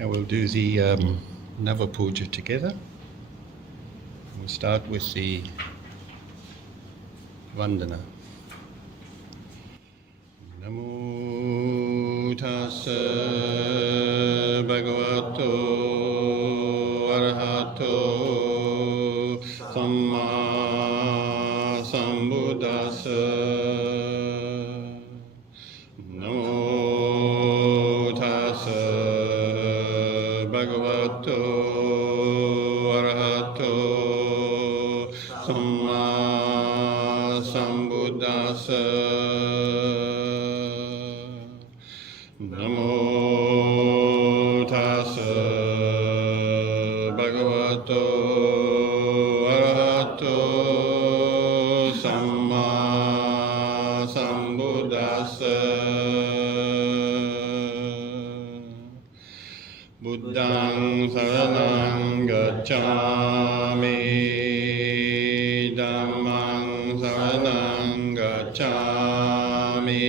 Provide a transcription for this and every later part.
Now we'll do the Nava Puja together. We'll start with the Vandana. Namo tassa bhagavato arahato samma sambuddhassa. Namo tassa bhagavato arahato samma sambuddhassa. Namo tassa bhagavato arahato samma sambuddhassa. Buddhaṃ saranang gacchāmi, Dhammaṃ saranang gacchāmi,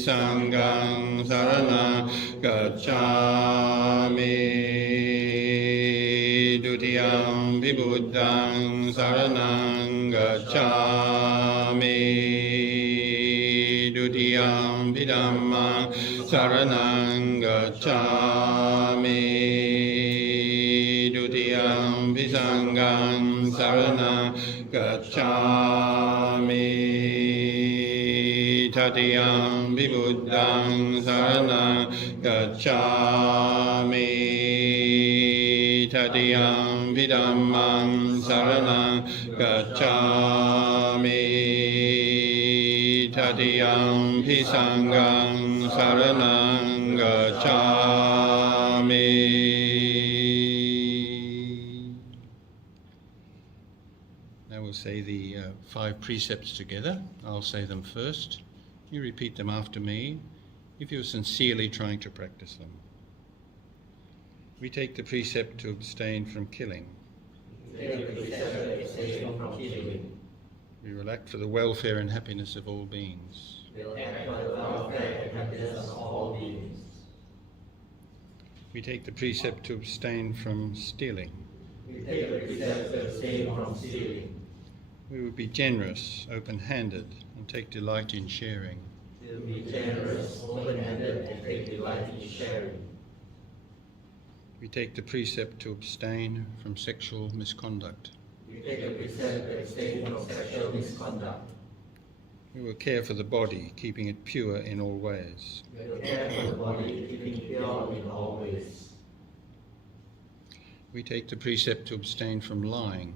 Sanghaṃ saranang gacchāmi, Dutiyampi Buddhaṃ saranang gacchāmi, Dutiyampi Dhammaṃ saranang gacchāmi, Dutiyampi Sanghaṃ saranang gacchāmi, Tatiyampi Buddhaṃ saranang gacchāmi, Tatiyampi Dhammaṃ saranang gacchāmi, Tatiyampi Sanghaṃ saranang gacchāmi. Now we'll say the 5 precepts together. I'll say them first. You repeat them after me if you're sincerely trying to practice them. We take the precept to abstain from killing. We will act for the welfare and happiness of all beings. We take the precept to abstain from stealing. We will be generous, open-handed, and take delight in sharing. We take the precept to abstain from sexual misconduct. We will care for the body, keeping it pure in all ways. We take the precept to abstain from lying.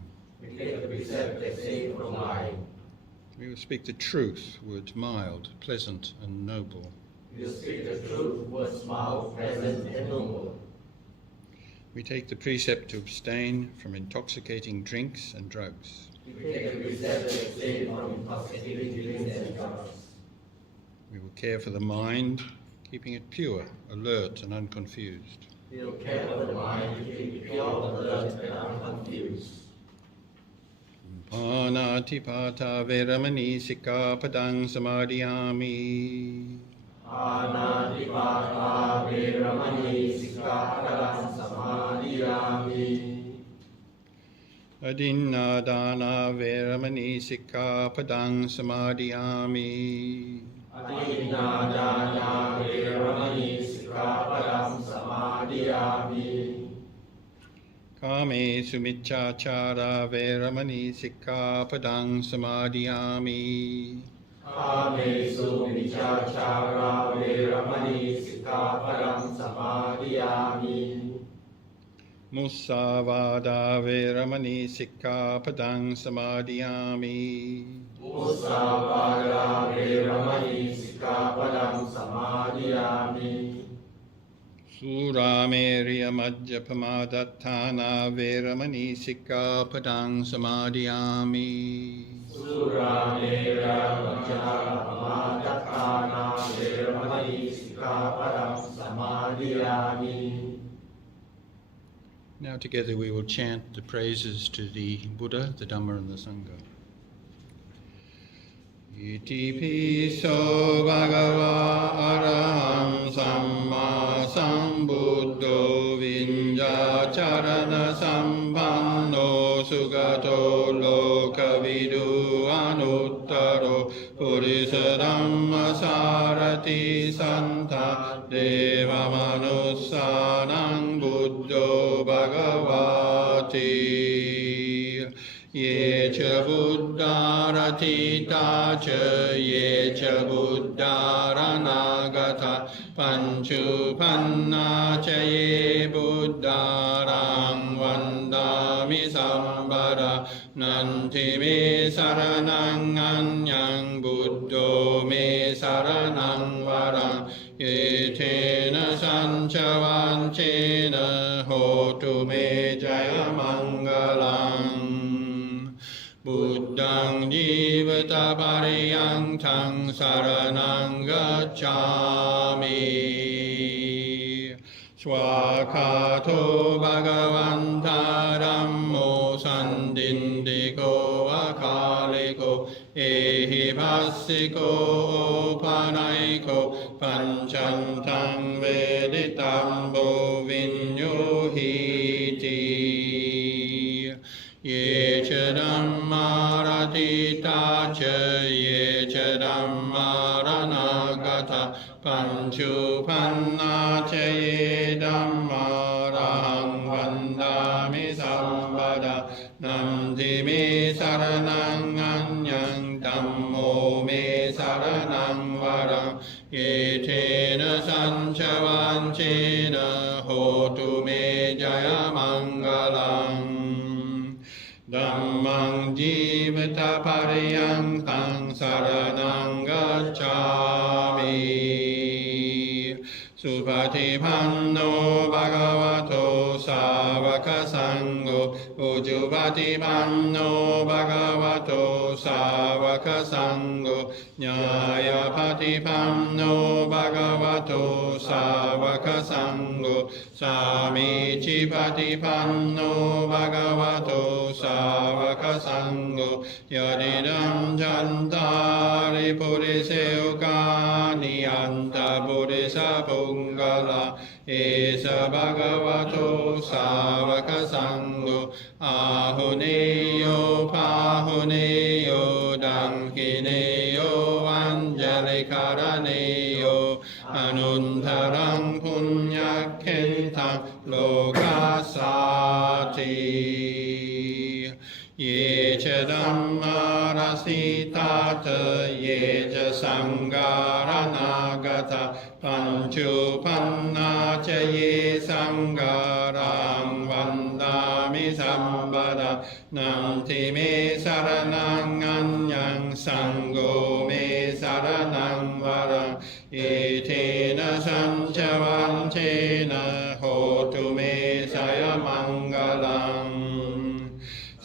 We will speak the truth, words mild, pleasant, and noble. We take the precept to abstain from intoxicating drinks and drugs. We will care for the mind, keeping it pure, alert, and unconfused. Panatipata veramani sikkhapadang samadhiyami. Panatipata veramani sikkhapadang samadhiyami. Adinnādāna veramani sikkhapadang samadhiyami. Adinnādāna veramani sikkhapadang samadhiyami. Kāmesu micchāchāra veramani sikkhapadang samadhiyami. Kāmesu micchāchāra veramani sikkhapadang samadhiyami. Musāvādā veramani sikkhapadang samadhiyami. Musāvādā veramani sikkhapadang samadhiyami. Sūrāmērya majjapamādatthāna veramani sikkhapadang samadhiyami. Sūrāmērya majjapamādatthāna veramani sikkhapadang samadhiyami. Now together we will chant the praises to the Buddha, the Dhamma and the Sangha. Iti piso bhagava araham samma sambuddhassa Karo Purisa Dhamma Sarati Santa Deva Manussanang Buddho Bhagavati Ye cha buddharatita cha ye cha buddharanagata panchupanna cha ye buddharang vandami sambara nanti me saranang anyang buddho me saranang varang ye tena sanchavanchena hotu me jaya mangalang Buddhang jivata pariyantang saranang gacchami Swakato bhagavanta dhammo sandindiko akaliko ehi passiko opanaiko pancantang veditambo vinyuhiti Ye cha dhammaratita cha ye cha dhammaranagata panchupanna cha ye dhammarang vandami sambada namti me saranang anyang dhammo me saranang varang ye tena sanchavanchena hotu me jaya mangalang Dhammang jivata pariyantang saranang gacchami Supatipanno bhagavato savaka sangho Ujupatipanno bhagavato savaka sangho Nyayapatipanno bhagavato savaka sangho Samicipatipanno bhagavato savaka sangho Yadidam jantari purisayukani anta purisa pungala Esa bhagavato savaka sangho Ahuneyo pahuneyo dankineyo anjalikaraneyo Anuntarang punyakentang lokasati Ye cha dhammarasitata ye cha sangaranagata panchupanna cha ye sangarang vandami sambada namti me saranang anyang sangho me saranang varang etena sanchavanchena hotu me saya mangalang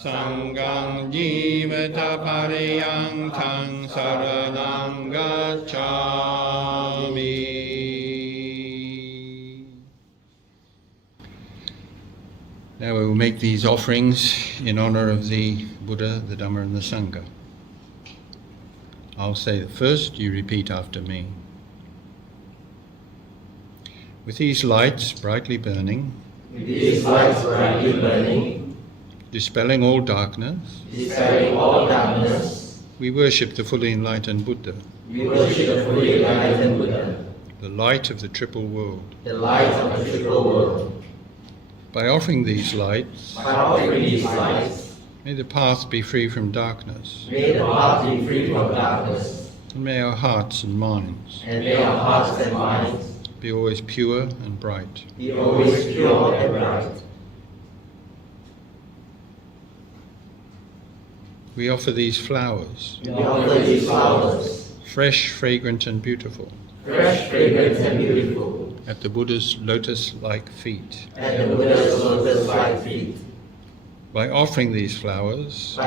Sanghang jivata pariyantang saranang gacchami. Now we will make these offerings in honor of the Buddha, the Dhamma and the Sangha. I'll say it first, you repeat after me. With these lights brightly burning, dispelling all darkness, we worship the fully enlightened Buddha, the light of the triple world. By offering these lights, may the path be free from darkness, and may our hearts and minds be always pure and bright. We offer these flowers, fresh, fragrant and beautiful, at the Buddha's lotus-like feet. By offering these flowers,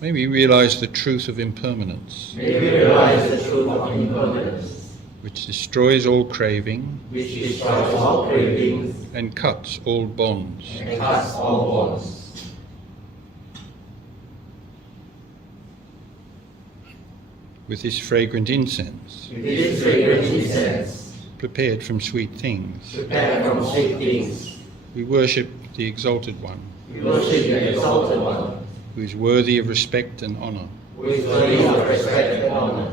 may we realize the truth of impermanence, which destroys all craving and cuts all bonds. With this fragrant incense, prepared from sweet things, we worship the Exalted One, who is worthy of respect and honor. with feelings of respect and honor.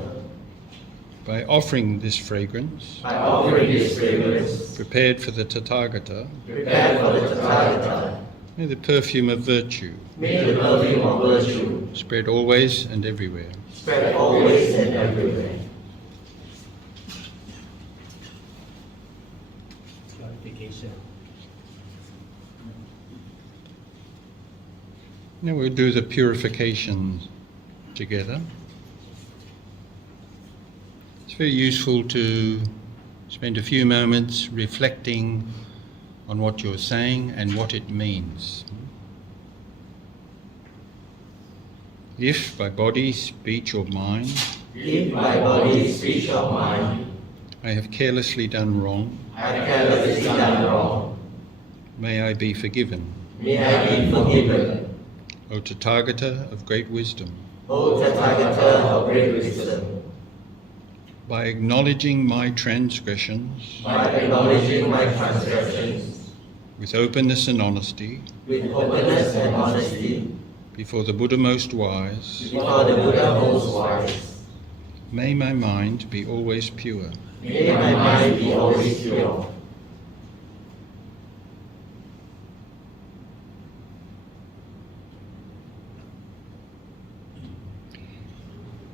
By offering this fragrance, By offering this fragrance, prepared for the Tathagata, prepared for the Tathagata, may the perfume of virtue may the perfume of virtue spread always and everywhere. spread always and everywhere. Purification. Now we'll do the purification together. It's very useful to spend a few moments reflecting on what you're saying and what it means. If by body, speech or mind If by body, speech or mind, I have carelessly done wrong, I have carelessly done wrong, may I be forgiven. may I be forgiven. O Tathagata of great wisdom, O Tathagata of great wisdom, by acknowledging my transgressions by acknowledging my transgressions, with openness and honesty with openness and honesty, before the Buddha most wise, before the Buddha most wise, may my mind be always pure. may my mind be always pure.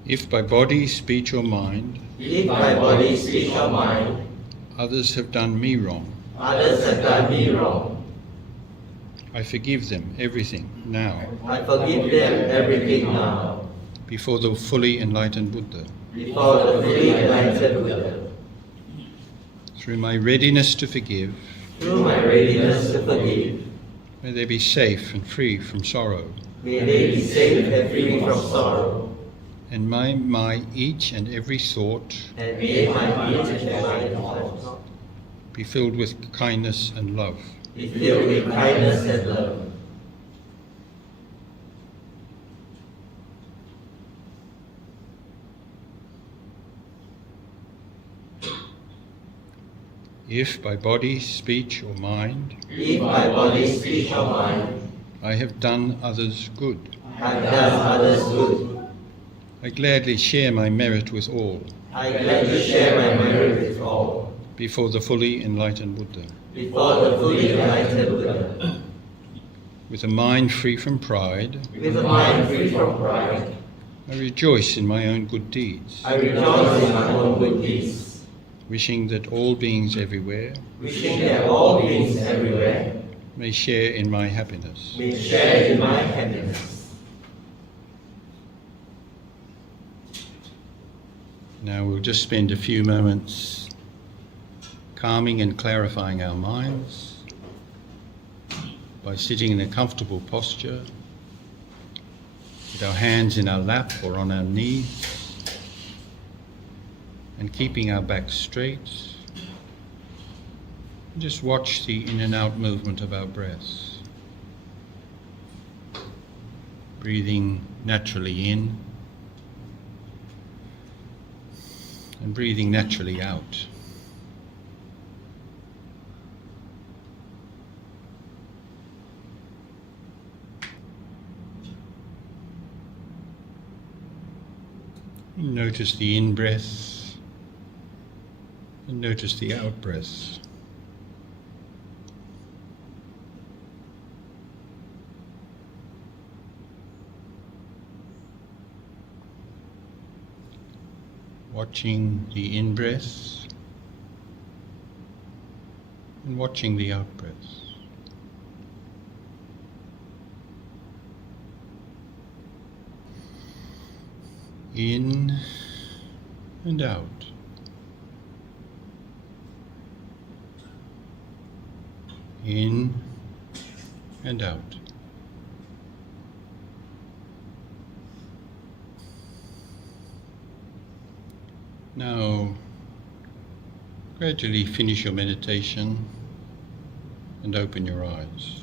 If by body, speech or mind If by body, speech or mind, others have done me wrong, others have done me wrong, I forgive them everything now, I forgive them everything now, before the fully enlightened Buddha. before the fully enlightened Buddha. Through my readiness to forgive, Through my readiness to forgive, may they be safe and free from sorrow, may they be safe and free from sorrow, and may my each and every thought and may my each and every thought be filled with kindness and love. be filled with kindness and love. If by body, speech or mind If by body, speech or mind, I have done others good, I have done others good, I gladly share my merit with all, I gladly share my merit with all, before the fully enlightened Buddha. before the fully enlightened Buddha. With a mind free from pride, With a mind free from pride, I rejoice in my own good deeds, I rejoice in my own good deeds, wishing that all beings everywhere wishing that all beings everywhere may share in my happiness. may share in my happiness. Now we'll just spend a few moments calming and clarifying our minds by sitting in a comfortable posture with our hands in our lap or on our knees and keeping our back straight. Just watch the in and out movement of our breaths. Breathing naturally in and breathing naturally out. Notice the in-breath and notice the out-breath. Watching the in-breath and watching the out-breath. In and out. In and out. Now, gradually finish your meditation and open your eyes.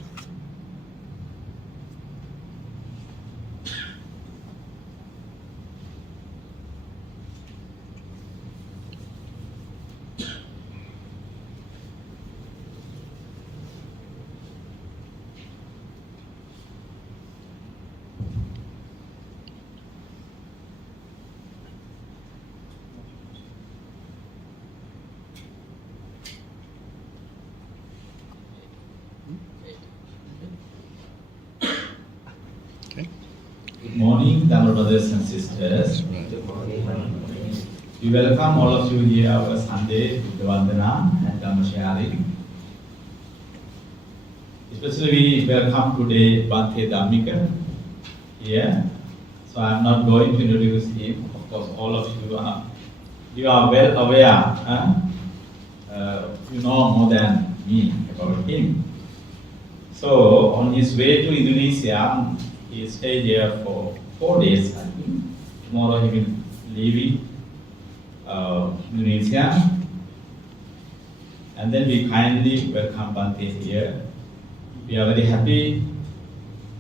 morning, Dhamma brothers and sisters. Good morning. We welcome all of you here our Sunday with the Vandana and Dhamma sharing. Especially we welcome today Bhante Dhammika here. So I am not going to introduce him. Of course, all of you are well aware. You know more than me about him. So on his way to Indonesia, he stayed here for 4 days, I think. Tomorrow he will leave Indonesia. And then we kindly welcome Bhante here. We are very happy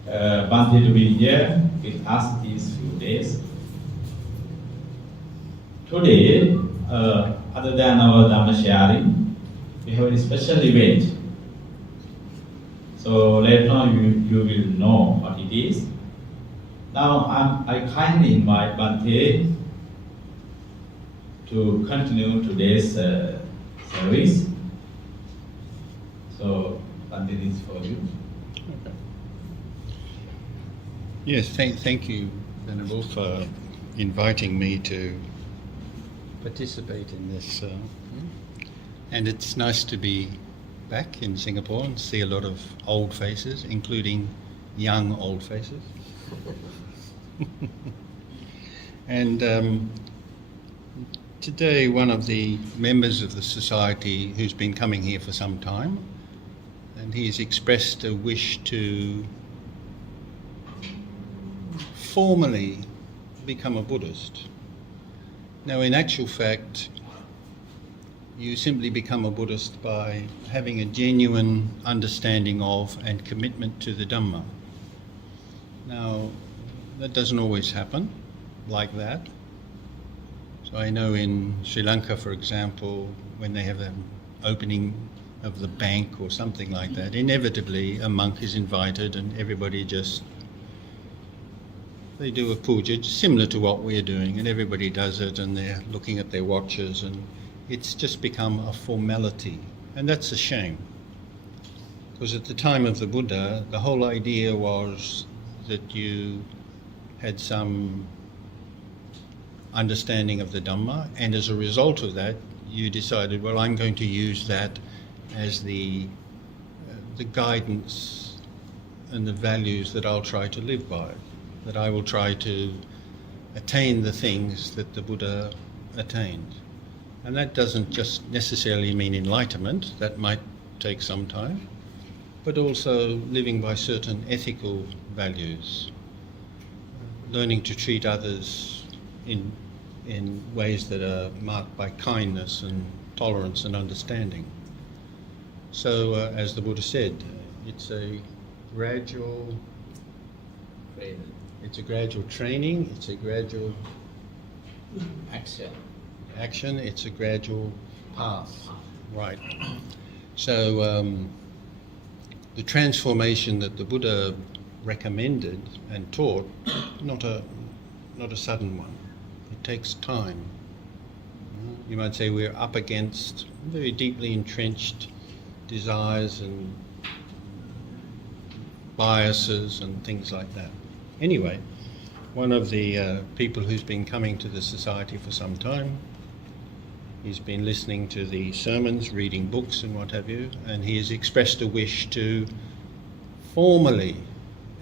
Bhante to be here with us these few days. Today, other than our Dhamma sharing, we have a special event. So later on you will know what it is. Now I kindly invite Bhante to continue today's service. So Bhante, this is for you. Okay. Yes, thank you, Venerable, for inviting me to participate in this. And it's nice to be back in Singapore and see a lot of old faces, including young old faces. And today one of the members of the society who's been coming here for some time, and he's expressed a wish to formally become a Buddhist. Now, in actual fact, you simply become a Buddhist by having a genuine understanding of and commitment to the Dhamma. Now, that doesn't always happen like that. So I know in Sri Lanka, for example, when they have an opening of the bank or something like that, inevitably a monk is invited and everybody they do a puja similar to what we're doing, and everybody does it and they're looking at their watches, and it's just become a formality. And that's a shame, because at the time of the Buddha, the whole idea was that you had some understanding of the Dhamma, and as a result of that, you decided, well, I'm going to use that as the guidance and the values that I'll try to live by, that I will try to attain the things that the Buddha attained. And that doesn't just necessarily mean enlightenment, that might take some time, but also living by certain ethical values, learning to treat others in ways that are marked by kindness and tolerance and understanding. So, as the Buddha said, it's a gradual training, it's a gradual action, it's a gradual path. Right. So the transformation that the Buddha recommended and taught, not a sudden one. It takes time. You might say we're up against very deeply entrenched desires and biases and things like that. Anyway, one of the people who's been coming to the society for some time, he's been listening to the sermons, reading books and what have you, and he has expressed a wish to formally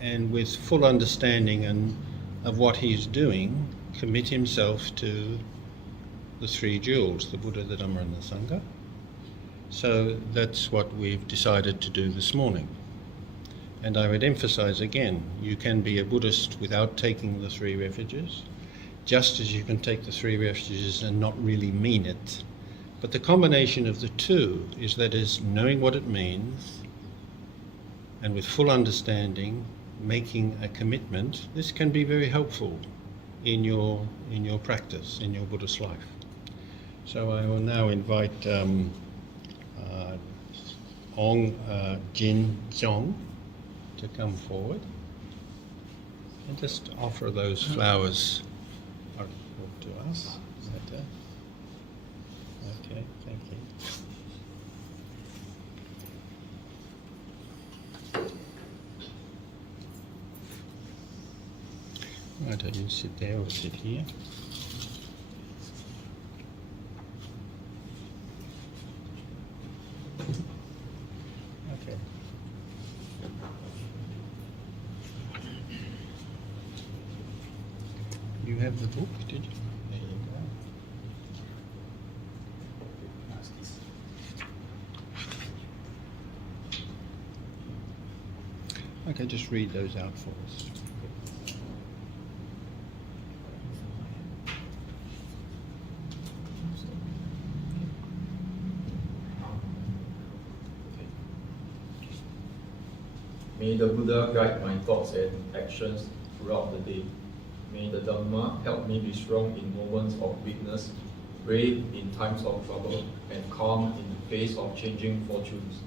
and with full understanding of what he's doing, commit himself to the three jewels, the Buddha, the Dhamma and the Sangha. So that's what we've decided to do this morning. And I would emphasize again, you can be a Buddhist without taking the three refuges, just as you can take the three refuges and not really mean it. But the combination of the two is knowing what it means and with full understanding, making a commitment. This can be very helpful in your practice, in your Buddhist life. So I will now invite Ong Jin Zhong to come forward and just offer those flowers to us. Is that okay, thank you. Why don't you sit there or sit here? Okay. You have the book, did you? There you go. Okay, just read those out for us. May the Buddha guide my thoughts and actions throughout the day. May the Dhamma help me be strong in moments of weakness, brave in times of trouble, and calm in the face of changing fortunes.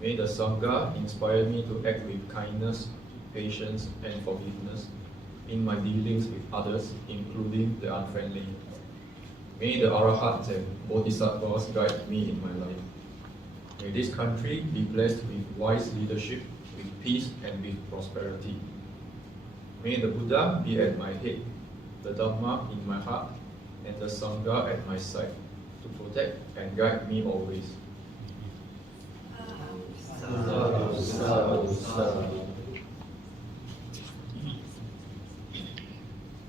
May the Sangha inspire me to act with kindness, patience, and forgiveness in my dealings with others, including the unfriendly. May the Arahats and Bodhisattvas guide me in my life. May this country be blessed with wise leadership, with peace, and with prosperity. May the Buddha be at my head, the Dhamma in my heart, and the Sangha at my side, to protect and guide me always. Sadhu, sadhu, sadhu.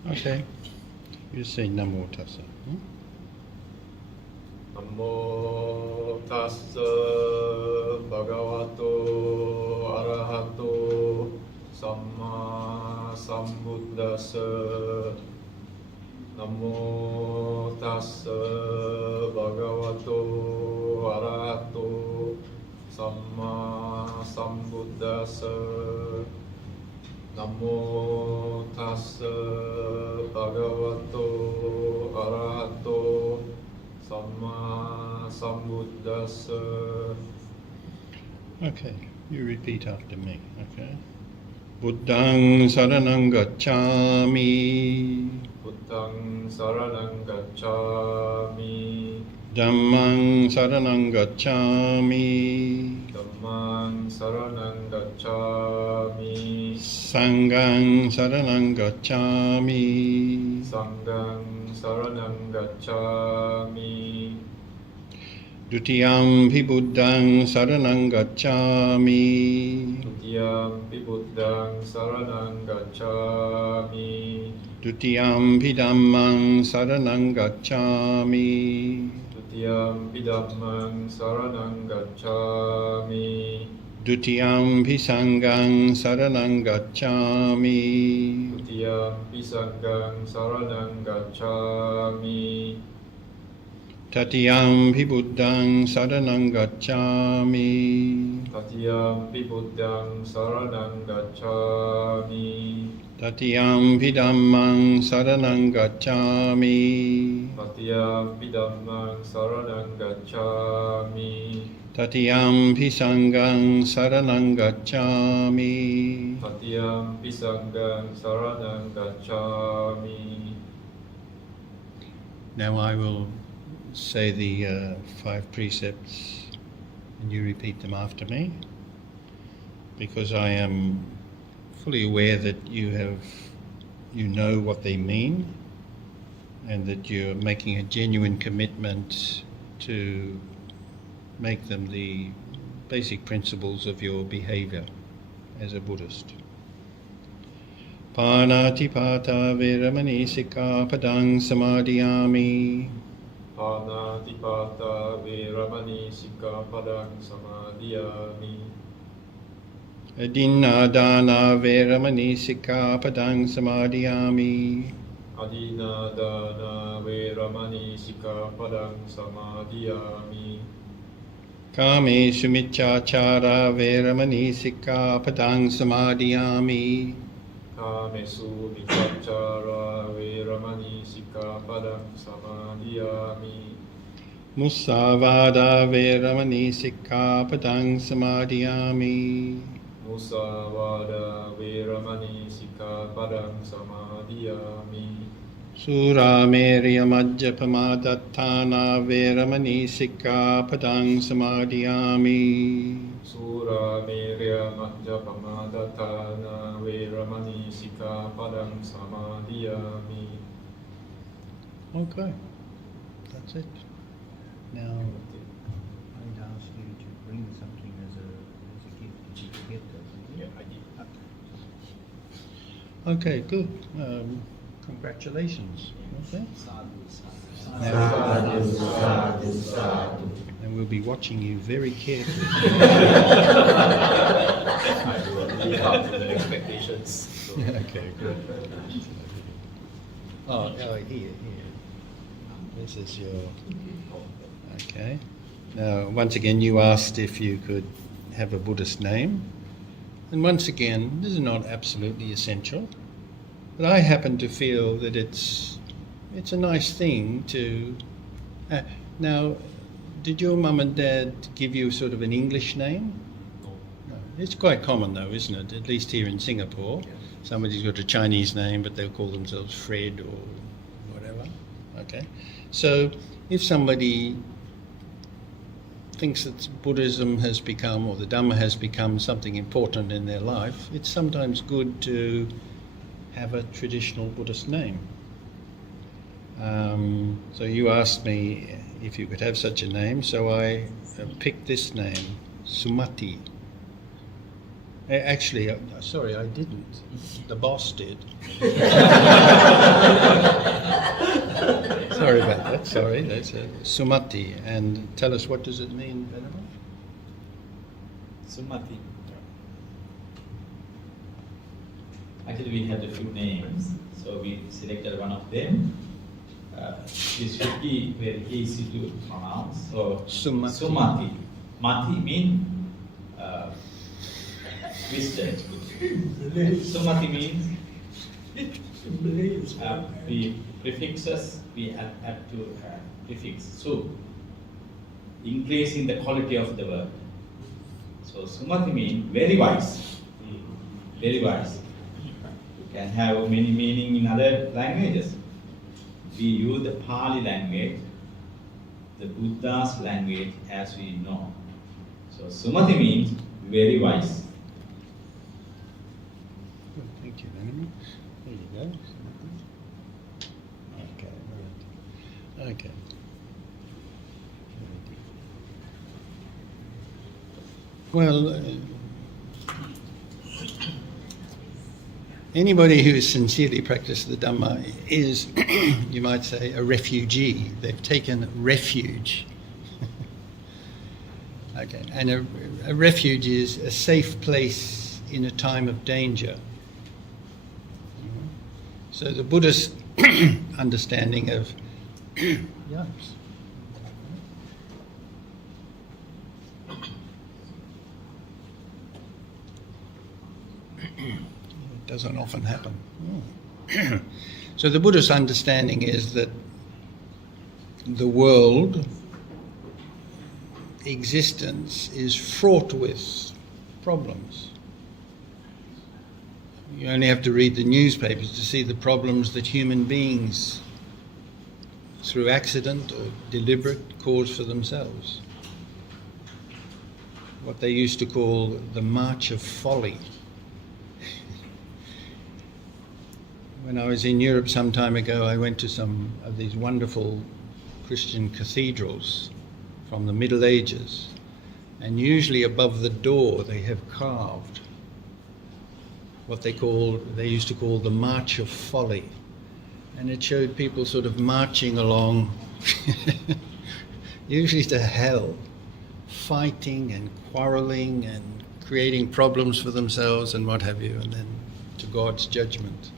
Okay. You say Namo Tassa. Namo tassa bhagavato arahato samma sambuddhassa. Namo tassa bhagavato arahato samma sambuddhassa. Namo tassa bhagavato arahato samma sambuddhassa. Okay, you repeat after me, okay? Buddhang saranang gacchami. Buddhang saranang gacchami. Dhammang saranang gacchami. Dhammang saranang gacchami. Sanghang saranang gacchami. Sanghang saranang gacchami. Dutiyampi buddhang saranang gacchami. Tutiyampi buddhang saranang gacchami. Dutiyampi dhammang saranang gacchami. Tutiyampi dhammang saranang gacchami. Dutiyampi sanghang saranang gacchami. Tutiyampi sanghang saranang gacchami. Tatiyampi buddhang saranang gacchami. Tatiyampi buddhang saranang gacchami. Tatiyampi dhammang saranang gacchami. Tatiyampi dhammang saranang gacchami. Tatiyampi sanghang saranang gacchami. Tatiyampi sanghang saranang gacchami. Now I will say the 5 precepts and you repeat them after me, because I am fully aware that you know what they mean and that you're making a genuine commitment to make them the basic principles of your behavior as a Buddhist. Panatipata veramani sikkhapadang samadhiyami. Panatipata veramani sikkhapadang samadhiyami. Adinadana veramani sikkhapadang samadhiyami. Adina dana veramani sikkhapadang samadhiyami. Kame sumichachara veramani sikkhapadang samadhiyami. Kamesu miccachara veramani sikkhapadang samadhiyami. Musavada veramani sikkhapadang samadhiyami. Musavada veramani sikkhapadang samadhiyami. Sura Merya Majjapamadattana Veramani Sikkhapadang Samadhiyami. Sura Merya Majjapamadatthana Veramani Sikkhapadang Samadhiyami. Okay, that's it. Now, I'd ask you to bring something as a gift. Did you get that? Yeah, I did. okay, good. Congratulations. Okay. Sadhu, sadhu, Sadhu, sadhu, sadhu. And we'll be watching you very carefully. I will live up to the expectations. So. Okay, good. Oh, here. This is your... Okay. Now, once again, you asked if you could have a Buddhist name. And once again, this is not absolutely essential. But I happen to feel that it's a nice thing to... now, did your mum and dad give you sort of an English name? No. No. It's quite common though, isn't it? At least here in Singapore. Yes. Somebody's got a Chinese name, but they'll call themselves Fred or whatever. Okay. So if somebody thinks that Buddhism has become, or the Dhamma has become something important in their life, it's sometimes good to have a traditional Buddhist name. So you asked me if you could have such a name, so I picked this name, Sumati. Actually, sorry, I didn't. The boss did. Sorry about that. Sorry, that's Sumati. And tell us, what does it mean, Venerable? Sumati. Actually, we had a few names, so we selected one of them. This should be very easy to pronounce. So Sumati. Sumati. Mati means wisdom. Sumati means the prefixes we add to prefix su, increasing the quality of the word. So Sumati means very wise. Very wise. You can have many meaning in other languages. We use the Pali language, the Buddha's language, as we know. So Sumati means very wise. Good, thank you, Venerable. There you go. Okay, right. Okay. Well, anybody who has sincerely practiced the Dhamma is, you might say, a refugee. They've taken refuge. Okay, and a refuge is a safe place in a time of danger. So the Buddhist understanding of yucks. It doesn't often happen. So the Buddhist understanding is that the world existence is fraught with problems. You only have to read the newspapers to see the problems that human beings, through accident or deliberate, cause for themselves. What they used to call the march of folly. When I was in Europe some time ago, I went to some of these wonderful Christian cathedrals from the Middle Ages, and usually above the door they have carved what they used to call the March of Folly, and it showed people sort of marching along, usually to hell, fighting and quarrelling and creating problems for themselves and what have you, and then to God's judgment.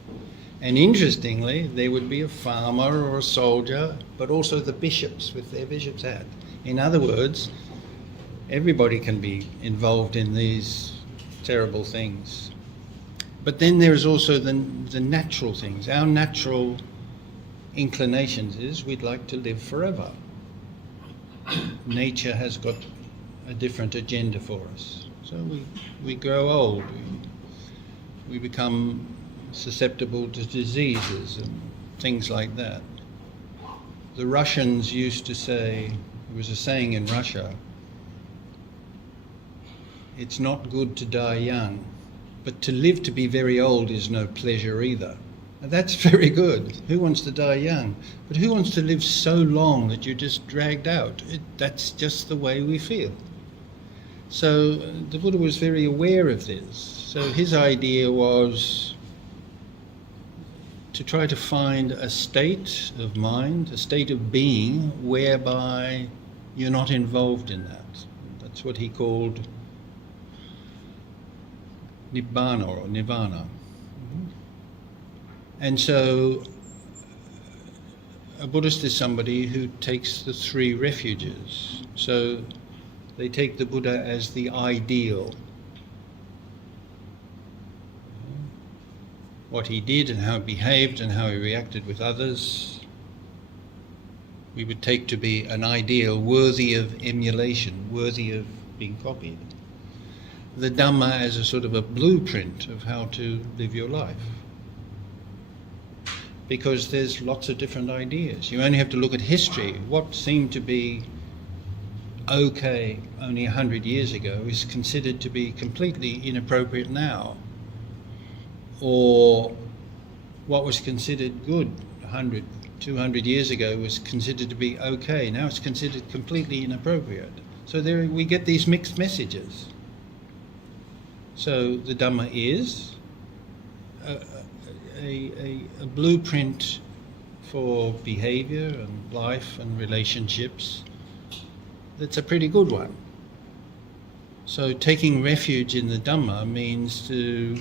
And interestingly, there would be a farmer or a soldier, but also the bishops with their bishop's hat. In other words, everybody can be involved in these terrible things. But then there's also the natural things. Our natural inclinations is we'd like to live forever. Nature has got a different agenda for us. So we grow old, we become susceptible to diseases and things like that. The Russians used to say, there was a saying in Russia, it's not good to die young, but to live to be very old is no pleasure either. And that's very good. Who wants to die young? But who wants to live so long that you're just dragged out? That's just the way we feel. So the Buddha was very aware of this. So his idea was to try to find a state of mind, a state of being, whereby you're not involved in that. That's what he called Nibbana or Nirvana. And so a Buddhist is somebody who takes the three refuges. So they take the Buddha as the ideal. What he did and how he behaved and how he reacted with others, we would take to be an ideal worthy of emulation, worthy of being copied. The Dhamma as a sort of a blueprint of how to live your life. Because there's lots of different ideas. You only have to look at history. What seemed to be okay only 100 years ago is considered to be completely inappropriate now. Or what was considered good 100, 200 years ago was considered to be okay. Now it's considered completely inappropriate. So there we get these mixed messages. So the Dhamma is a blueprint for behavior and life and relationships that's a pretty good one. So taking refuge in the Dhamma means to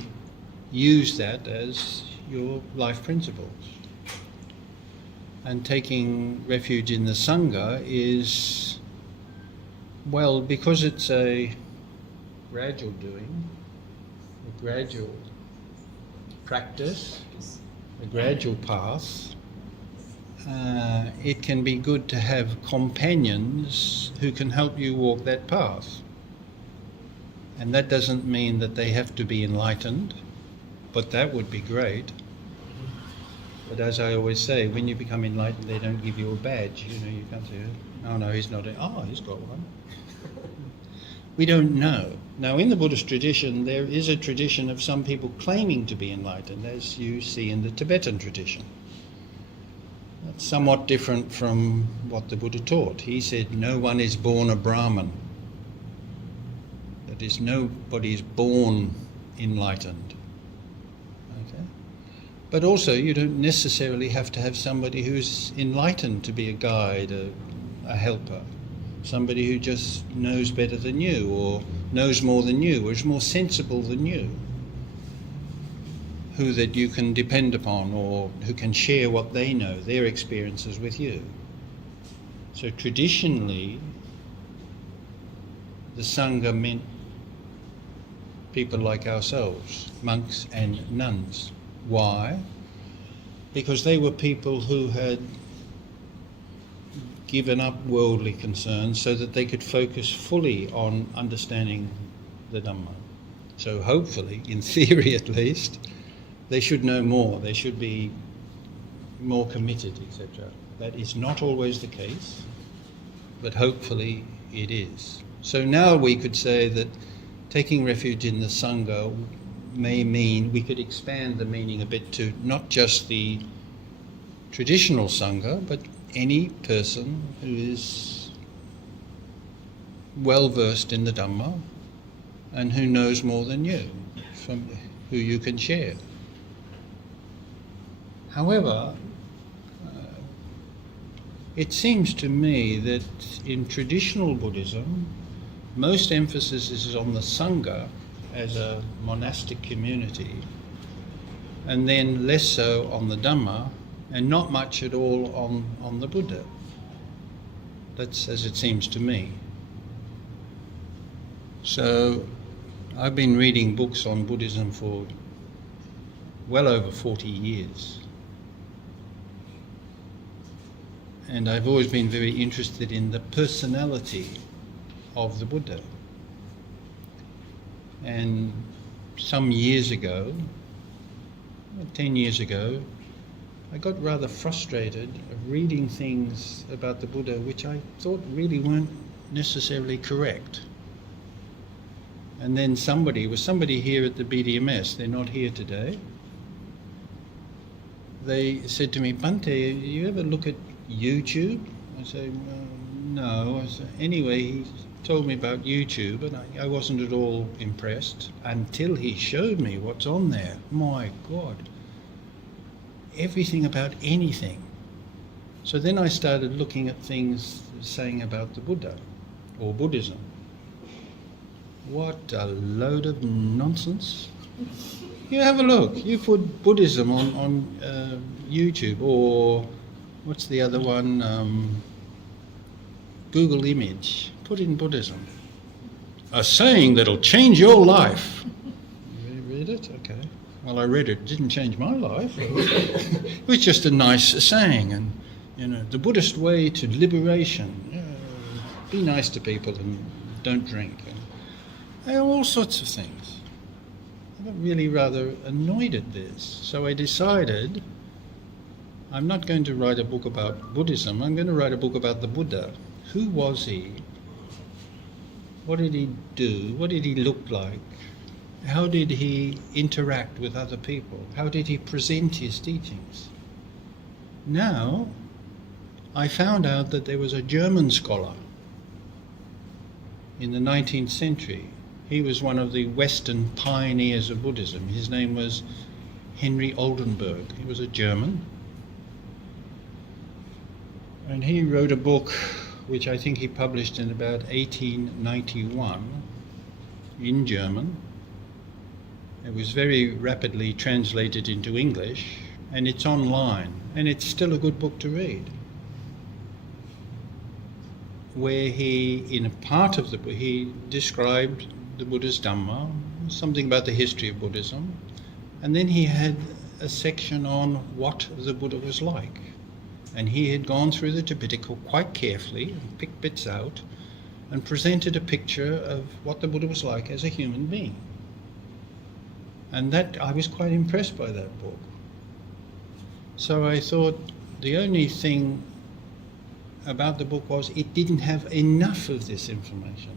use that as your life principles. And taking refuge in the Sangha is, well, because it's a gradual doing, a gradual practice, a gradual path, it can be good to have companions who can help you walk that path. And that doesn't mean that they have to be enlightened, but that would be great. But as I always say, when you become enlightened, they don't give you a badge. You know, you can't say, oh no, he's not, oh, he's got one. We don't know. Now, in the Buddhist tradition, there is a tradition of some people claiming to be enlightened, as you see in the Tibetan tradition. That's somewhat different from what the Buddha taught. He said, no one is born a Brahmin. That is, nobody is born enlightened. Okay? But also, you don't necessarily have to have somebody who's enlightened to be a guide, a helper. Somebody who just knows better than you, or knows more than you, or is more sensible than you, who that you can depend upon, or who can share what they know, their experiences with you. So traditionally, the Sangha meant people like ourselves, monks and nuns. Why? Because they were people who had given up worldly concerns so that they could focus fully on understanding the Dhamma. So hopefully, in theory at least, they should know more, they should be more committed, etc. That is not always the case, but hopefully it is. So now we could say that taking refuge in the Sangha may mean, we could expand the meaning a bit to not just the traditional Sangha, but any person who is well versed in the Dhamma and who knows more than you, from who you can share. However, it seems to me that in traditional Buddhism, most emphasis is on the Sangha as a monastic community, and then less so on the Dhamma, and not much at all on the Buddha. That's as it seems to me. So I've been reading books on Buddhism for well over 40 years. And I've always been very interested in the personality of the Buddha. And some years ago, 10 years ago, I got rather frustrated of reading things about the Buddha which I thought really weren't necessarily correct. And then somebody here at the BDMS, they're not here today, they said to me, Bhante, you ever look at YouTube? I say, no. I said, anyway, he told me about YouTube and I wasn't at all impressed until he showed me what's on there. My God. Everything about anything. So then I started looking at things saying about the Buddha or Buddhism. What a load of nonsense. You have a look. You put Buddhism on YouTube, or what's the other one? Google image. Put in Buddhism. A saying that'll change your life. You read it? Okay. Well, I read it. It didn't change my life. It was just a nice saying. And, you know, the Buddhist way to liberation. Be nice to people and don't drink. And all sorts of things. I got really rather annoyed at this. So I decided I'm not going to write a book about Buddhism. I'm going to write a book about the Buddha. Who was he? What did he do? What did he look like? How did he interact with other people? How did he present his teachings? Now, I found out that there was a German scholar in the 19th century. He was one of the Western pioneers of Buddhism. His name was Henry Oldenburg. He was a German. And he wrote a book which I think he published in about 1891 in German. It was very rapidly translated into English, and it's online, and it's still a good book to read. Where he, in a part of the book, he described the Buddha's Dhamma, something about the history of Buddhism, and then he had a section on what the Buddha was like. And he had gone through the Tipitaka quite carefully and picked bits out and presented a picture of what the Buddha was like as a human being. And that, I was quite impressed by that book. So I thought the only thing about the book was it didn't have enough of this information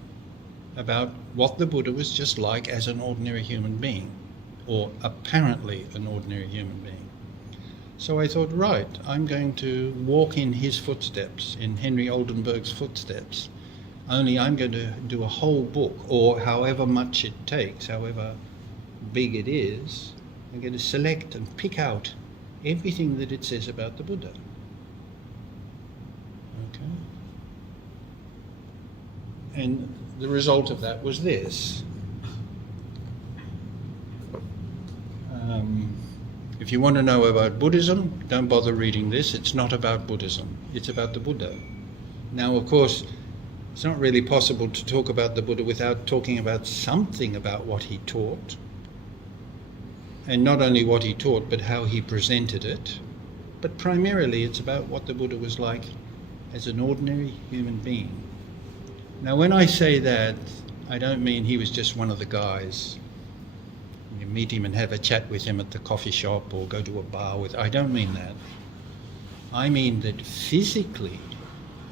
about what the Buddha was just like as an ordinary human being, or apparently an ordinary human being. So I thought, right, I'm going to walk in his footsteps, in Henry Oldenburg's footsteps, only I'm going to do a whole book, or however much it takes, however big it is. I'm going to select and pick out everything that it says about the Buddha. Okay? And the result of that was this. If you want to know about Buddhism, don't bother reading this. It's not about Buddhism. It's about the Buddha. Now, of course, it's not really possible to talk about the Buddha without talking about something about what he taught. And not only what he taught, but how he presented it. But primarily, it's about what the Buddha was like as an ordinary human being. Now, when I say that, I don't mean he was just one of the guys. You meet him and have a chat with him at the coffee shop or go to a bar with. I don't mean that. I mean that physically,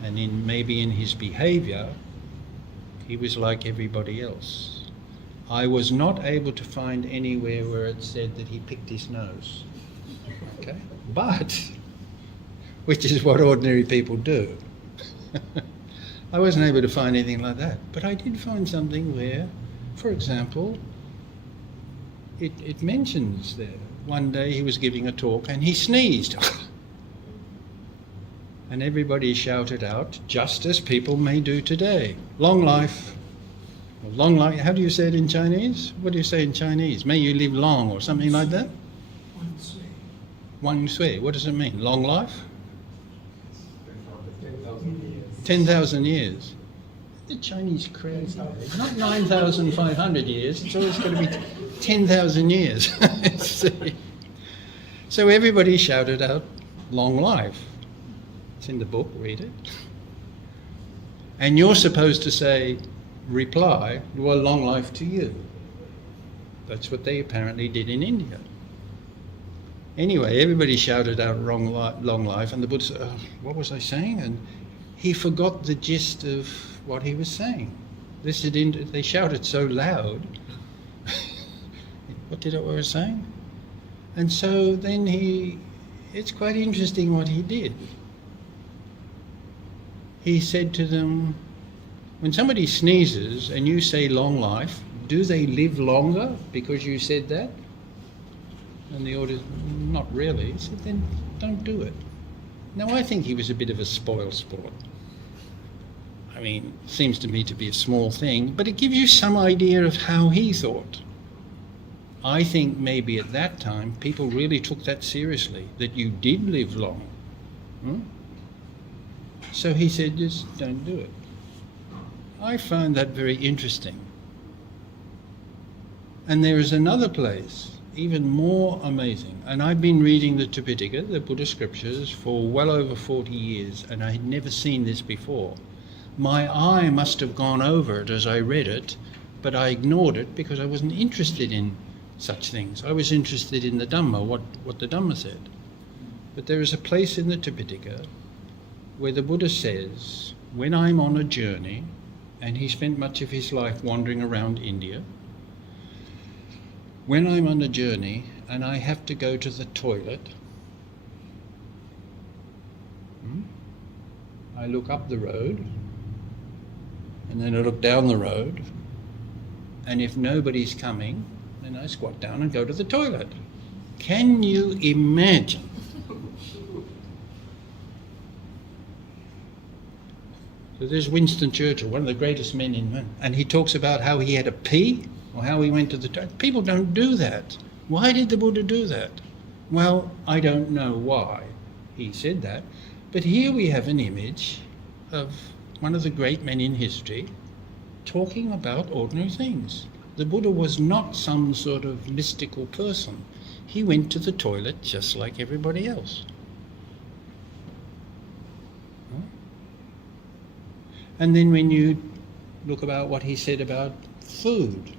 and maybe in his behavior, he was like everybody else. I was not able to find anywhere where it said that he picked his nose. Okay? But, which is what ordinary people do. I wasn't able to find anything like that. But I did find something where, for example, it mentions there, one day he was giving a talk and he sneezed. And everybody shouted out, just as people may do today. Long life. Long life. How do you say it in Chinese? What do you say in Chinese? May you live long or something like that? Wang Sui. What does it mean? Long life? 10,000 years. The Chinese crazy. Not 9,500 years. It's always going to be 10,000 years. So everybody shouted out, long life. It's in the book, read it. And you're supposed to say, reply, well, long life to you. That's what they apparently did in India. Anyway, everybody shouted out long life, and the Buddha said, oh, what was I saying? And he forgot the gist of what he was saying. They shouted so loud. What did I was saying? And so then it's quite interesting what he did. He said to them, when somebody sneezes and you say long life, do they live longer because you said that? And the audience, not really. He said, then don't do it. Now, I think he was a bit of a spoil sport. I mean, seems to me to be a small thing, but it gives you some idea of how he thought. I think maybe at that time people really took that seriously, that you did live long. So he said, just don't do it. I found that very interesting. And there is another place, even more amazing. And I've been reading the Tipitaka, the Buddhist scriptures, for well over 40 years, and I had never seen this before. My eye must have gone over it as I read it, but I ignored it because I wasn't interested in such things. I was interested in the Dhamma, what the Dhamma said. But there is a place in the Tipitaka where the Buddha says, when I'm on a journey, and he spent much of his life wandering around India, when I'm on a journey and I have to go to the toilet, I look up the road, and then I look down the road, and if nobody's coming, then I squat down and go to the toilet. Can you imagine? So there's Winston Churchill, one of the greatest men in man, and he talks about how he had a pee, or how he went to the toilet. People don't do that. Why did the Buddha do that? Well, I don't know why he said that, but here we have an image of one of the great men in history talking about ordinary things. The Buddha was not some sort of mystical person. He went to the toilet just like everybody else. And then when you look about what he said about food.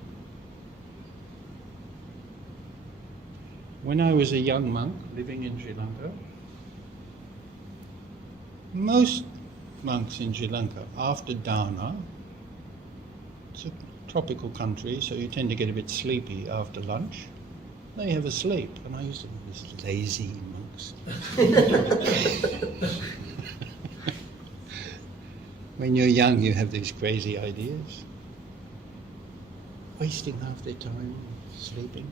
When I was a young monk living in Sri Lanka, most monks in Sri Lanka, after dana, it's a tropical country, so you tend to get a bit sleepy after lunch, they have a sleep. And I used to be these lazy monks. When you're young, you have these crazy ideas, wasting half their time sleeping.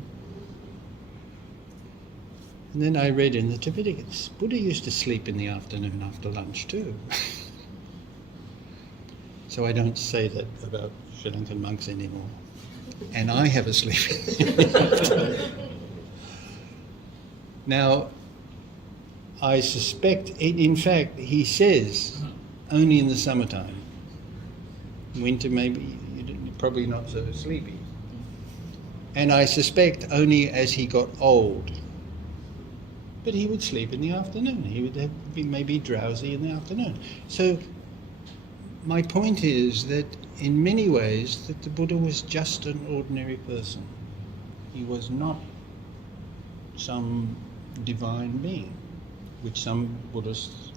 And then I read in the Tipitaka, Buddha used to sleep in the afternoon after lunch too. So I don't say that about Sri Lankan monks anymore. And I have a sleep. Now, I suspect, in fact, he says, only in the summertime. Winter, maybe, you're probably not so sleepy. And I suspect only as he got old. But he would sleep in the afternoon. He would be maybe drowsy in the afternoon. So my point is that in many ways that the Buddha was just an ordinary person. He was not some divine being, which some Buddhists,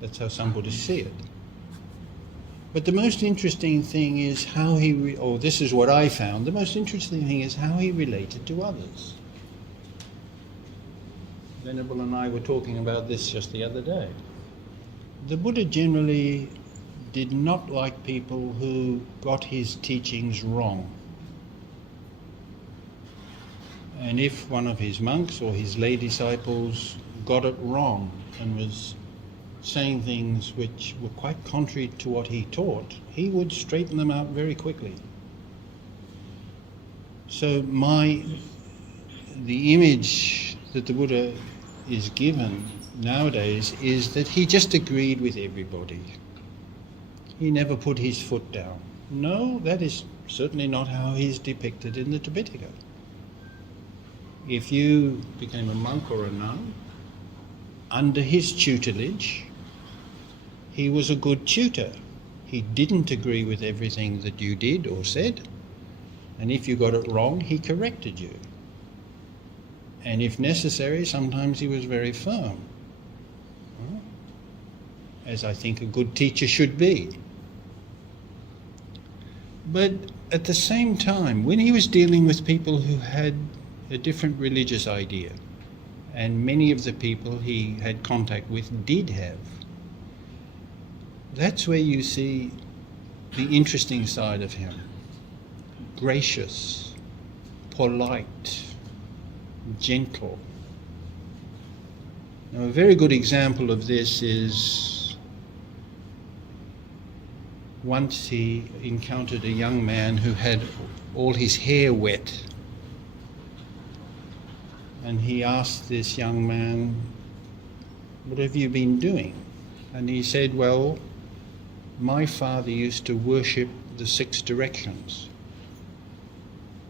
that's how some Buddhists see it. But the most interesting thing is how this is what I found, the most interesting thing is how he related to others. Venerable and I were talking about this just the other day. The Buddha generally did not like people who got his teachings wrong. And if one of his monks or his lay disciples got it wrong and was saying things which were quite contrary to what he taught, he would straighten them out very quickly. So the image that the Buddha is given nowadays is that he just agreed with everybody. He never put his foot down. No, that is certainly not how he's depicted in the Tipitaka. If you became a monk or a nun, under his tutelage, he was a good tutor. He didn't agree with everything that you did or said, and if you got it wrong, he corrected you. And if necessary, sometimes he was very firm, as I think a good teacher should be. But at the same time, when he was dealing with people who had a different religious idea, and many of the people he had contact with did have, that's where you see the interesting side of him. Gracious, polite, gentle. Now, a very good example of this is once he encountered a young man who had all his hair wet. And he asked this young man, "What have you been doing?" And he said, "Well, my father used to worship the 6 directions."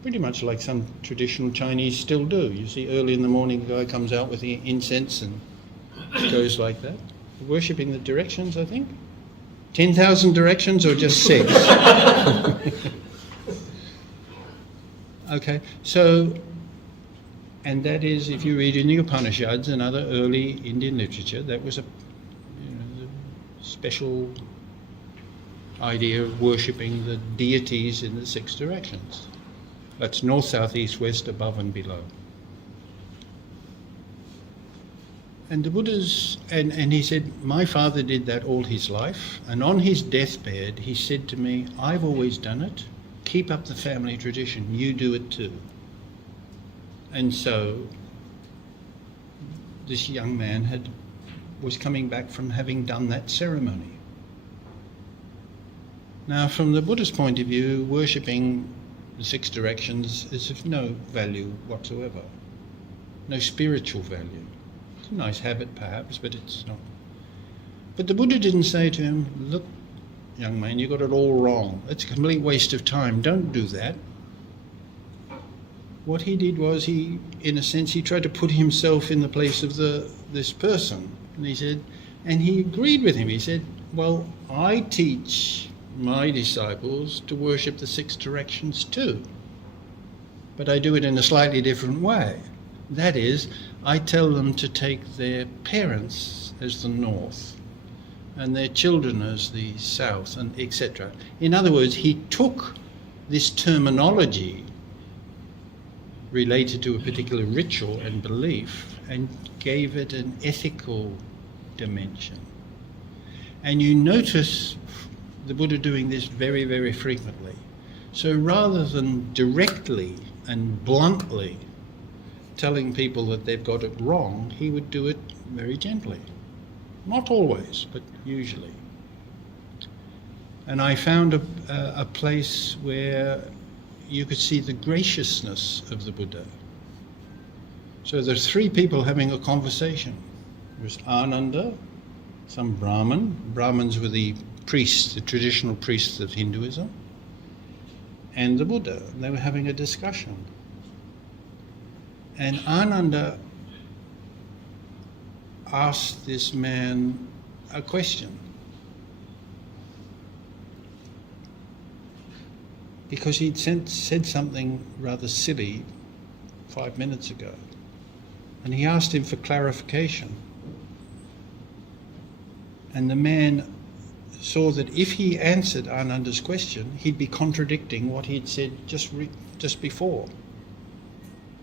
Pretty much like some traditional Chinese still do. You see, early in the morning, the guy comes out with the incense and goes like that. Worshipping the directions, I think. 10,000 directions or just 6? Okay, so, and that is, if you read in the Upanishads and other early Indian literature, that was a special idea of worshipping the deities in the 6 directions. That's north, south, east, west, above and below. And the Buddha's, and he said, my father did that all his life, and on his deathbed he said to me, I've always done it, keep up the family tradition, you do it too. And so this young man was coming back from having done that ceremony. Now, from the Buddha's point of view, worshipping the 6 directions is of no value whatsoever, no spiritual value. It's a nice habit perhaps, but it's not. But the Buddha didn't say to him, look, young man, you got it all wrong. It's a complete waste of time. Don't do that. What he did was he, in a sense, he tried to put himself in the place of this person. And he said, and he agreed with him. He said, well, I teach my disciples to worship the 6 directions too. But I do it in a slightly different way. That is, I tell them to take their parents as the north and their children as the south, and etc. In other words, he took this terminology related to a particular ritual and belief and gave it an ethical dimension. And you notice the Buddha doing this very, very frequently. So rather than directly and bluntly telling people that they've got it wrong, he would do it very gently. Not always, but usually. And I found a place where you could see the graciousness of the Buddha. So there's 3 people having a conversation. There's Ananda, some Brahmin. Brahmins were the priests, the traditional priests of Hinduism, and the Buddha. And they were having a discussion. And Ananda asked this man a question. Because he'd said something rather silly 5 minutes ago. And he asked him for clarification. And the man saw that if he answered Ananda's question, he'd be contradicting what he'd said just before.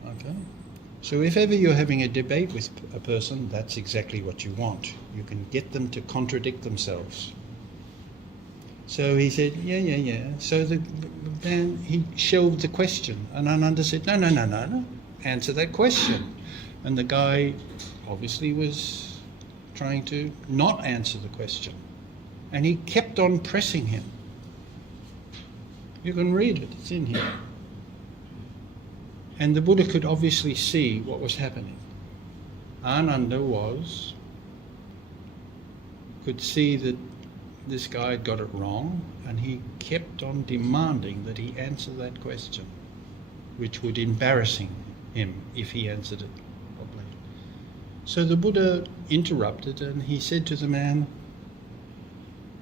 Okay? So if ever you're having a debate with a person, that's exactly what you want. You can get them to contradict themselves. So he said, yeah. So the man, he shelved the question. And Ananda said, no. Answer that question. And the guy obviously was trying to not answer the question. And he kept on pressing him. You can read it, it's in here. And the Buddha could obviously see what was happening. Ananda could see that this guy had got it wrong, and he kept on demanding that he answer that question, which would embarrass him if he answered it properly. So the Buddha interrupted, and he said to the man,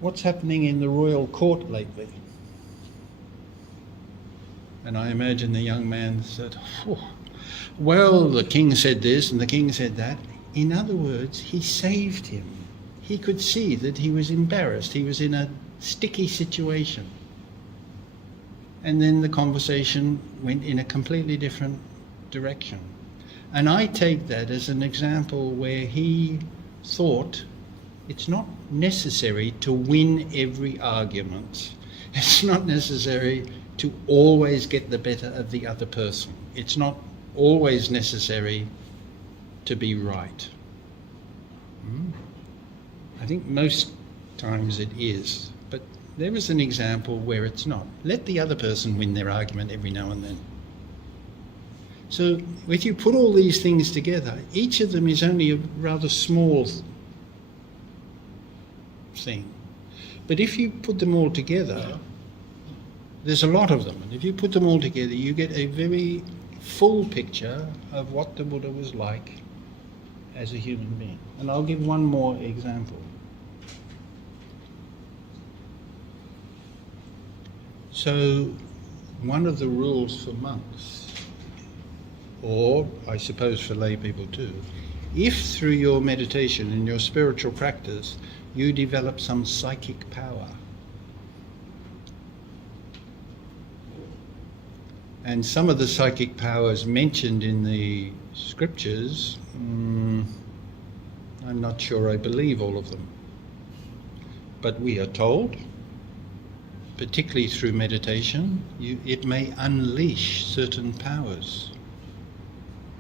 what's happening in the royal court lately? And I imagine the young man said, Well, the king said this and the king said that. In other words, he saved him. He could see that he was embarrassed. He was in a sticky situation. And then the conversation went in a completely different direction. And I take that as an example where he thought it's not necessary to win every argument. It's not necessary to always get the better of the other person. It's not always necessary to be right. I think most times it is, but there is an example where it's not. Let the other person win their argument every now and then. So if you put all these things together, each of them is only a rather small thing. But if you put them all together, there's a lot of them. And if you put them all together, you get a very full picture of what the Buddha was like as a human being. And I'll give one more example. So one of the rules for monks, or I suppose for lay people too, if through your meditation and your spiritual practice you develop some psychic power, and some of the psychic powers mentioned in the scriptures, I'm not sure I believe all of them. But we are told, particularly through meditation, it may unleash certain powers.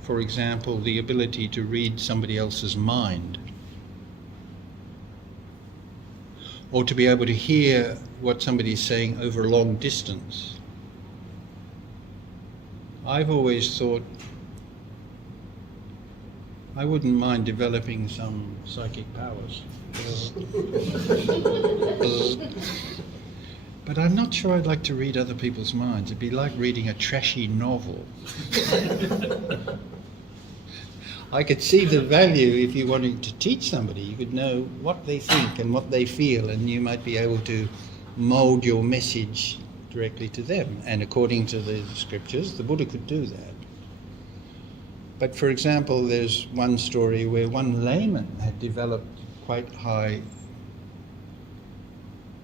For example, the ability to read somebody else's mind, or to be able to hear what somebody is saying over a long distance. I've always thought I wouldn't mind developing some psychic powers. But I'm not sure I'd like to read other people's minds. It'd be like reading a trashy novel. I could see the value if you wanted to teach somebody. You could know what they think and what they feel, and you might be able to mould your message directly to them. And according to the scriptures, the Buddha could do that. But for example, there's one story where one layman had developed quite high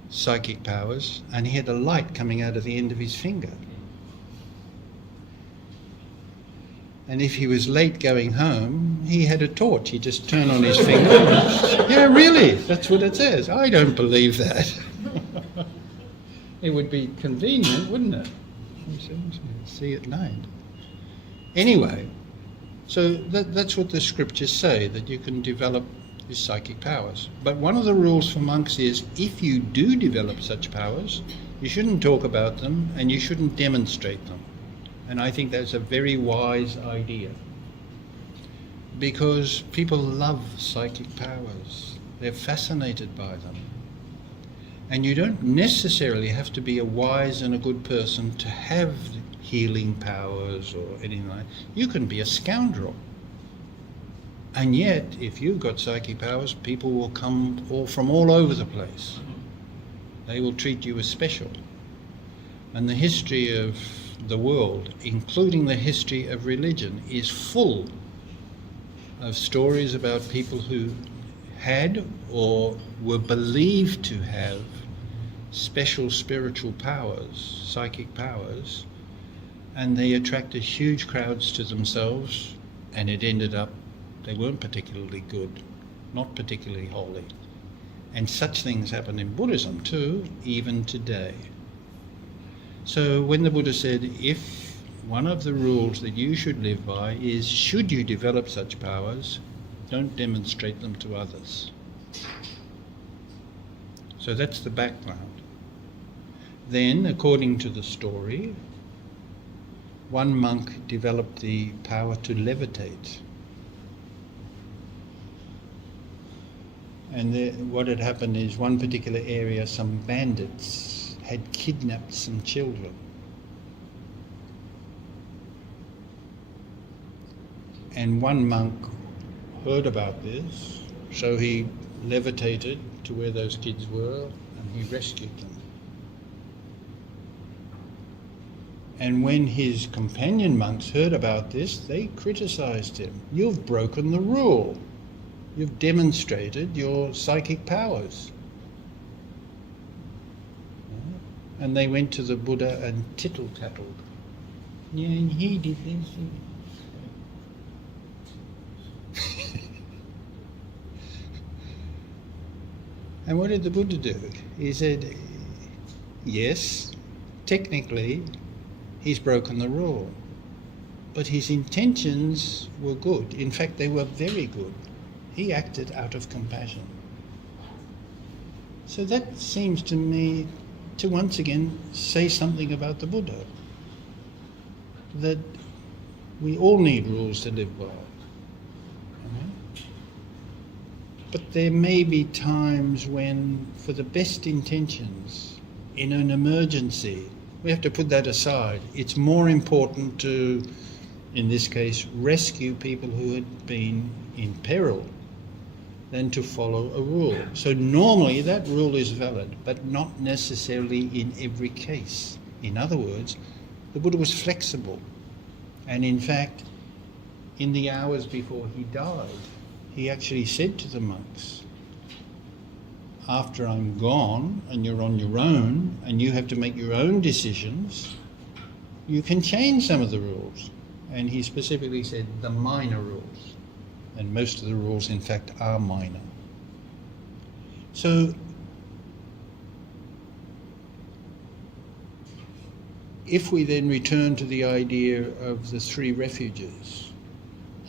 psychic powers, and he had a light coming out of the end of his finger. And if he was late going home, he had a torch. He'd just turn on his finger. Yeah, really, that's what it says. I don't believe that. It would be convenient, wouldn't it? See at night. Anyway, so that's what the scriptures say, that you can develop these psychic powers. But one of the rules for monks is, if you do develop such powers, you shouldn't talk about them and you shouldn't demonstrate them. And I think that's a very wise idea, because people love psychic powers. They're fascinated by them. And you don't necessarily have to be a wise and a good person to have healing powers or anything like that. You can be a scoundrel. And yet, if you've got psychic powers, people will come from all over the place. They will treat you as special. And the history of the world, including the history of religion, is full of stories about people who had or were believed to have special spiritual powers, psychic powers, and they attracted huge crowds to themselves, and it ended up they weren't particularly good, not particularly holy. And such things happen in Buddhism too, even today. So when the Buddha said, if one of the rules that you should live by is, should you develop such powers, don't demonstrate them to others. So that's the background. Then, according to the story, one monk developed the power to levitate. And what had happened is, one particular area, some bandits had kidnapped some children. And one monk heard about this, so he levitated to where those kids were and he rescued them. And when his companion monks heard about this, they criticized him. You've broken the rule. You've demonstrated your psychic powers. And they went to the Buddha and tittle-tattled. Yeah, and he did this. And what did the Buddha do? He said, yes, technically, he's broken the rule. But his intentions were good. In fact, they were very good. He acted out of compassion. So that seems to me to once again say something about the Buddha. That we all need rules to live well. But there may be times when, for the best intentions, in an emergency, we have to put that aside. It's more important to, in this case, rescue people who had been in peril than to follow a rule. So normally that rule is valid, but not necessarily in every case. In other words, the Buddha was flexible. And in fact, in the hours before he died, he actually said to the monks, after I'm gone and you're on your own and you have to make your own decisions, you can change some of the rules. And he specifically said the minor rules. And most of the rules, in fact, are minor. So, if we then return to the idea of the three refuges,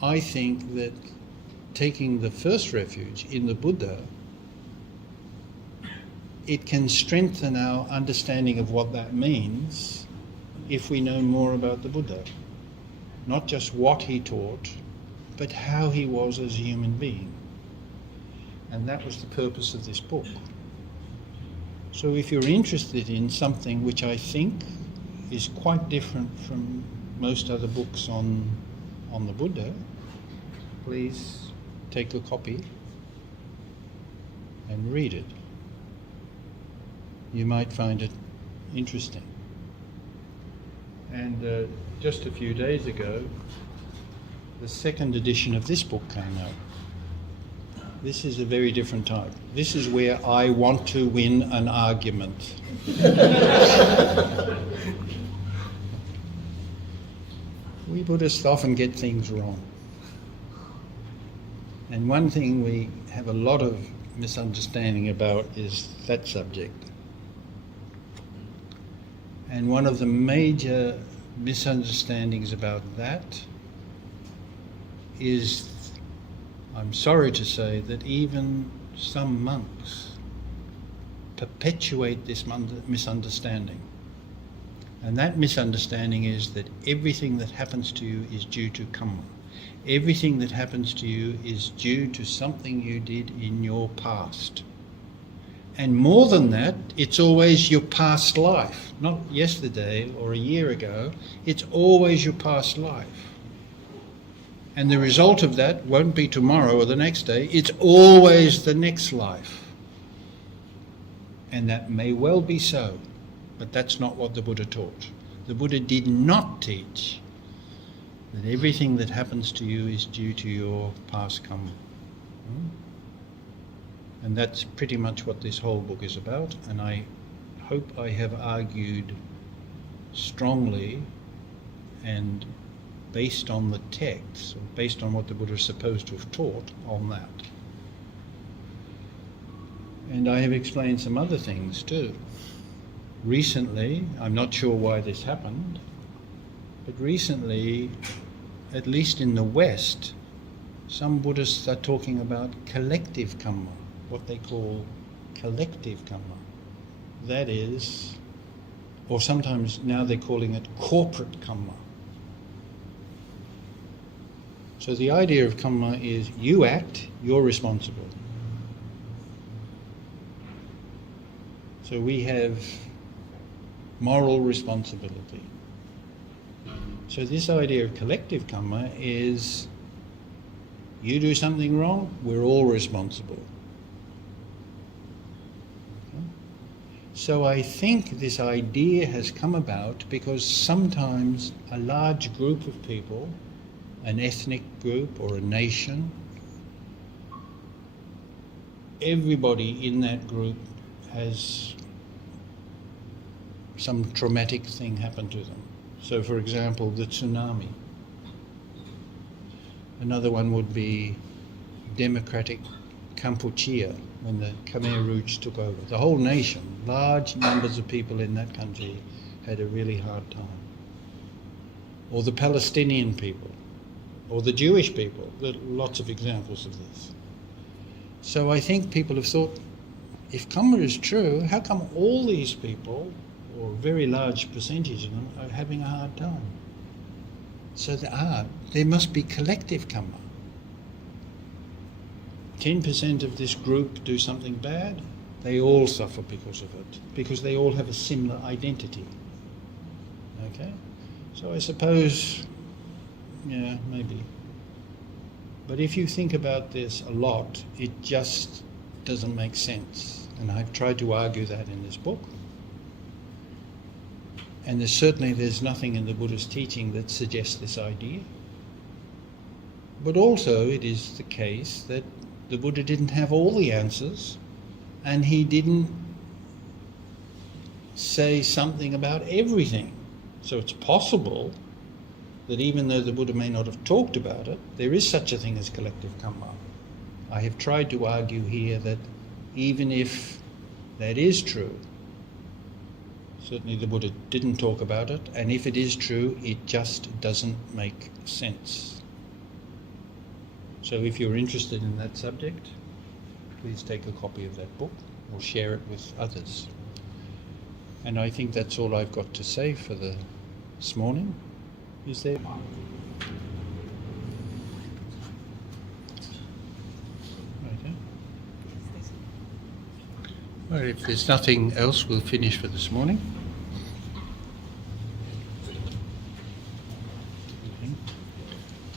I think that taking the first refuge in the Buddha, it can strengthen our understanding of what that means if we know more about the Buddha. Not just what he taught, but how he was as a human being. And that was the purpose of this book. So if you're interested in something which I think is quite different from most other books on the Buddha, please take a copy and read it. You might find it interesting. And just a few days ago, the second edition of this book came out. This is a very different type. This is where I want to win an argument. We Buddhists often get things wrong. And one thing we have a lot of misunderstanding about is that subject. And one of the major misunderstandings about that is, I'm sorry to say, that even some monks perpetuate this misunderstanding. And that misunderstanding is that everything that happens to you is due to karma. Everything that happens to you is due to something you did in your past. And more than that, it's always your past life, not yesterday or a year ago. It's always your past life. And the result of that won't be tomorrow or the next day. It's always the next life. And that may well be so, but that's not what the Buddha taught. The Buddha did not teach that everything that happens to you is due to your past karma. And that's pretty much what this whole book is about, and I hope I have argued strongly and based on the text, or based on what the Buddha is supposed to have taught on that. And I have explained some other things too. Recently, I'm not sure why this happened, but recently, at least in the West, some Buddhists are talking about collective karma, what they call collective karma. That is, or sometimes now they're calling it corporate karma. So the idea of karma is you act, you're responsible. So we have moral responsibility. So this idea of collective karma is you do something wrong, we're all responsible. So I think this idea has come about because sometimes a large group of people, an ethnic group or a nation, everybody in that group has some traumatic thing happen to them. So for example, the tsunami. Another one would be democratic Kampuchea, when the Khmer Rouge took over. The whole nation, large numbers of people in that country had a really hard time. Or the Palestinian people, or the Jewish people. There are lots of examples of this. So I think people have thought, if karma is true, how come all these people, or a very large percentage of them, are having a hard time? So there must be collective karma. 10% of this group do something bad, they all suffer because of it, because they all have a similar identity. Okay? So I suppose, yeah, maybe. But if you think about this a lot, it just doesn't make sense. And I've tried to argue that in this book. And there's nothing in the Buddha's teaching that suggests this idea. But also it is the case that the Buddha didn't have all the answers, and he didn't say something about everything. So it's possible that even though the Buddha may not have talked about it, there is such a thing as collective karma. I have tried to argue here that even if that is true, certainly the Buddha didn't talk about it, and if it is true, it just doesn't make sense. So if you're interested in that subject, please take a copy of that book or share it with others. And I think that's all I've got to say for this morning. Is there? Okay. Well, if there's nothing else, we'll finish for this morning.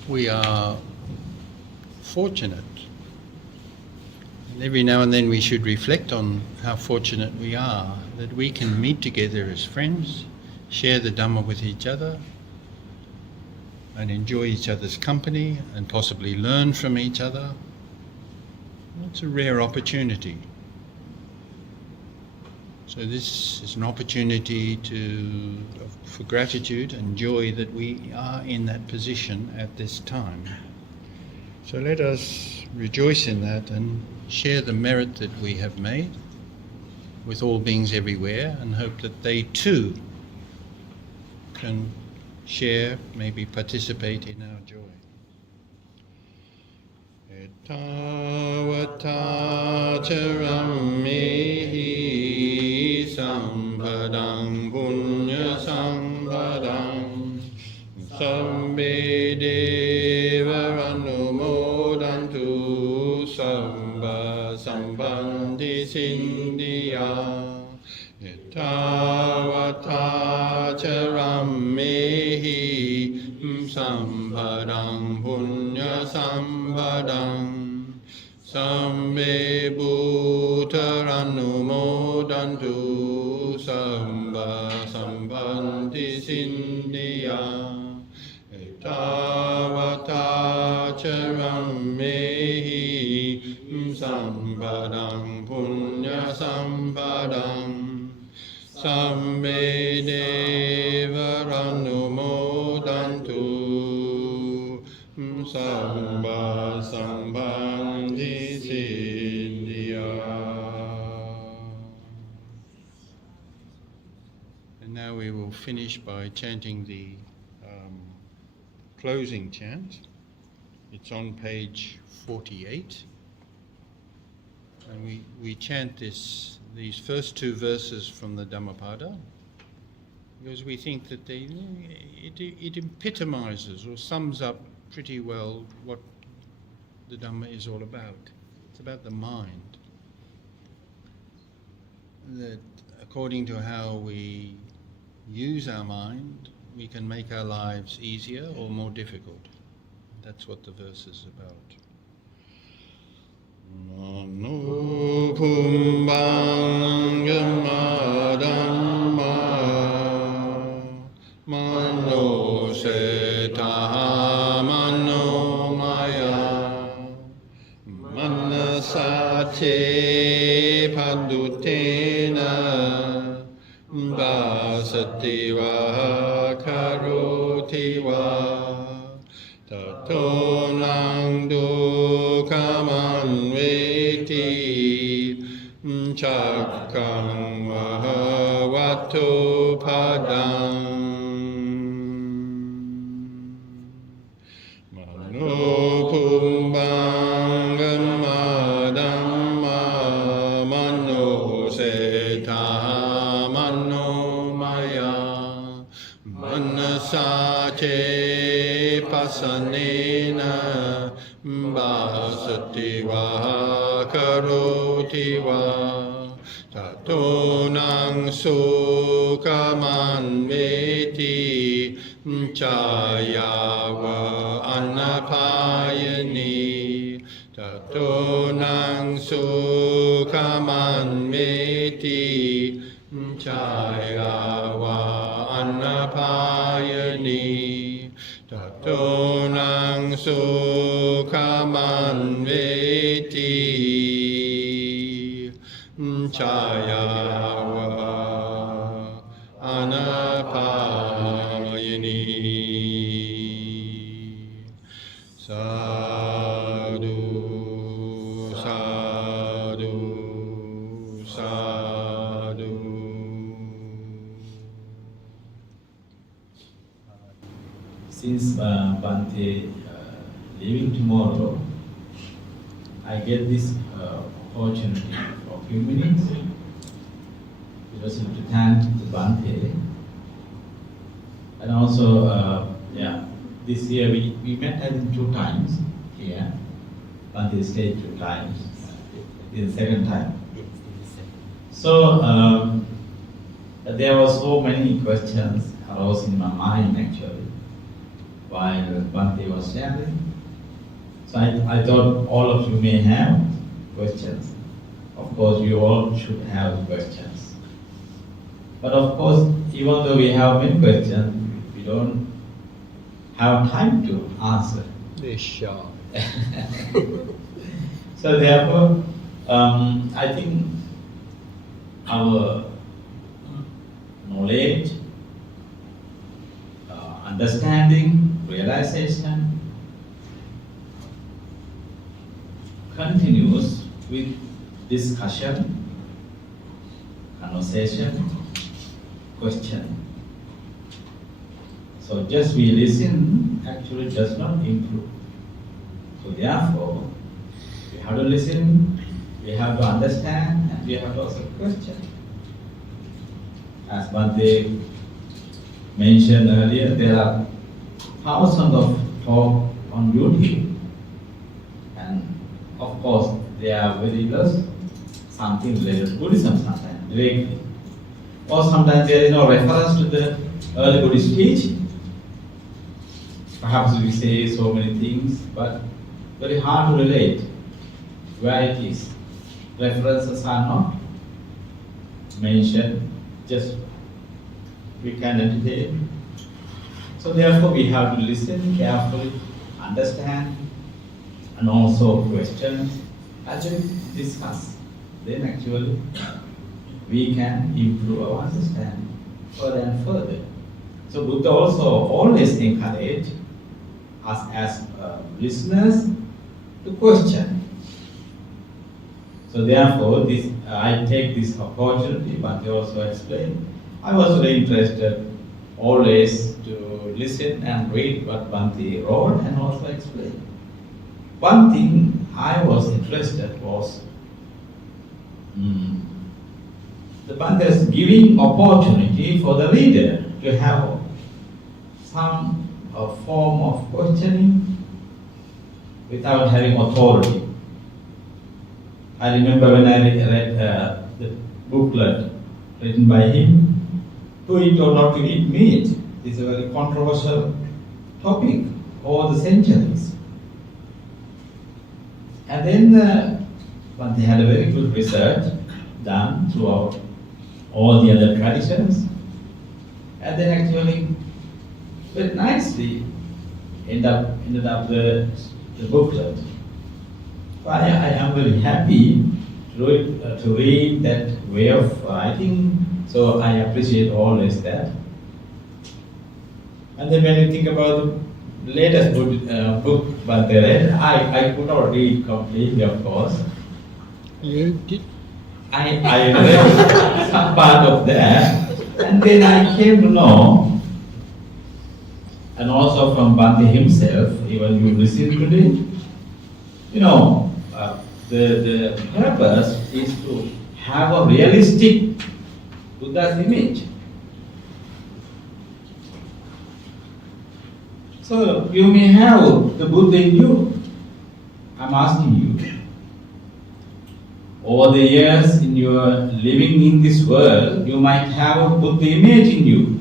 We are fortunate, and every now and then we should reflect on how fortunate we are that we can meet together as friends, share the Dhamma with each other, and enjoy each other's company and possibly learn from each other. It's a rare opportunity. So this is an opportunity for gratitude and joy that we are in that position at this time. So let us rejoice in that and share the merit that we have made with all beings everywhere, and hope that they too can share, maybe participate in our joy. Etavata charammehi sampadang punya sampadang sabbe devarannumodantu sabba sambandhi sindhya etavata charammehi sampadang punya sampadang sabbe bhutarannumodantu sabba sambandhi sindhya etavata charammehi sampadang punya sampadang sabbe devarannumodantu sabba sambandhi sindhya. And now we will finish by chanting the closing chant. It's on page 48. And we chant these first two verses from the Dhammapada because we think that it epitomizes or sums up pretty well what the Dhamma is all about. It's about the mind. That according to how we use our mind, we can make our lives easier or more difficult. That's what the verse is about. Mano pumbang dutena vasati va karoti va tato nang dukhaman veti Chakang Mahavato Padang Manupumbangan Madamma Mano Seta Mano Maya Manasache Pasanena Basati Karoti va tato nang sukhaman veti chaya va anapayani tato nang sukhaman veti chaya va anapayani tato nang sukhaman veti chaya va anapayani sadhu sadhu sadhu. Since Bhante leaving tomorrow, I get this opportunity for a few minutes. Just to thank the Bhante. And also, this year we met I think 2 times here. Bhante stayed 2 times. This is the second time. So, there were so many questions arose in my mind actually while Bhante was sharing. So I thought all of you may have questions. Of course, you all should have questions. But of course, even though we have many questions, we don't have time to answer. They're shy. So therefore, I think our knowledge, understanding, realization continues with discussion, conversation, question. So just we listen actually does not improve. So therefore, we have to listen, we have to understand, and we have to also question. As Bhante mentioned earlier, there are thousands of talk on YouTube, and of course they are very less something related to Buddhism sometimes directly, or sometimes there is no reference to the early Buddhist teaching. Perhaps we say so many things, but very hard to relate where it is. References are not mentioned, just we can entertain. So therefore we have to listen carefully, understand, and also question, and then discuss. Then actually we can improve our understanding further and further. So Buddha also always encouraged us as listeners to question. So therefore, I take this opportunity, but they also explained. I was very interested always to listen and read what Bhante wrote and also explain. One thing I was interested was the Bhante is giving opportunity for the reader to have some form of questioning without having authority. I remember when I read the booklet written by him, to eat or not to eat meat is a very controversial topic over the centuries. And then but they had a very good research done throughout all the other traditions, and then actually very nicely ended up the booklet. So I am very happy to read that way of writing. So I appreciate always that. And then when you think about the latest book Bhante read, I could not read completely, of course. You did? I read some part of that, and then I came to know, and also from Bhante himself, even you listen today, you know, the purpose is to have a realistic Buddha's image. So you may have the Buddha in you. I'm asking you. Over the years in your living in this world, you might have a Buddha image in you.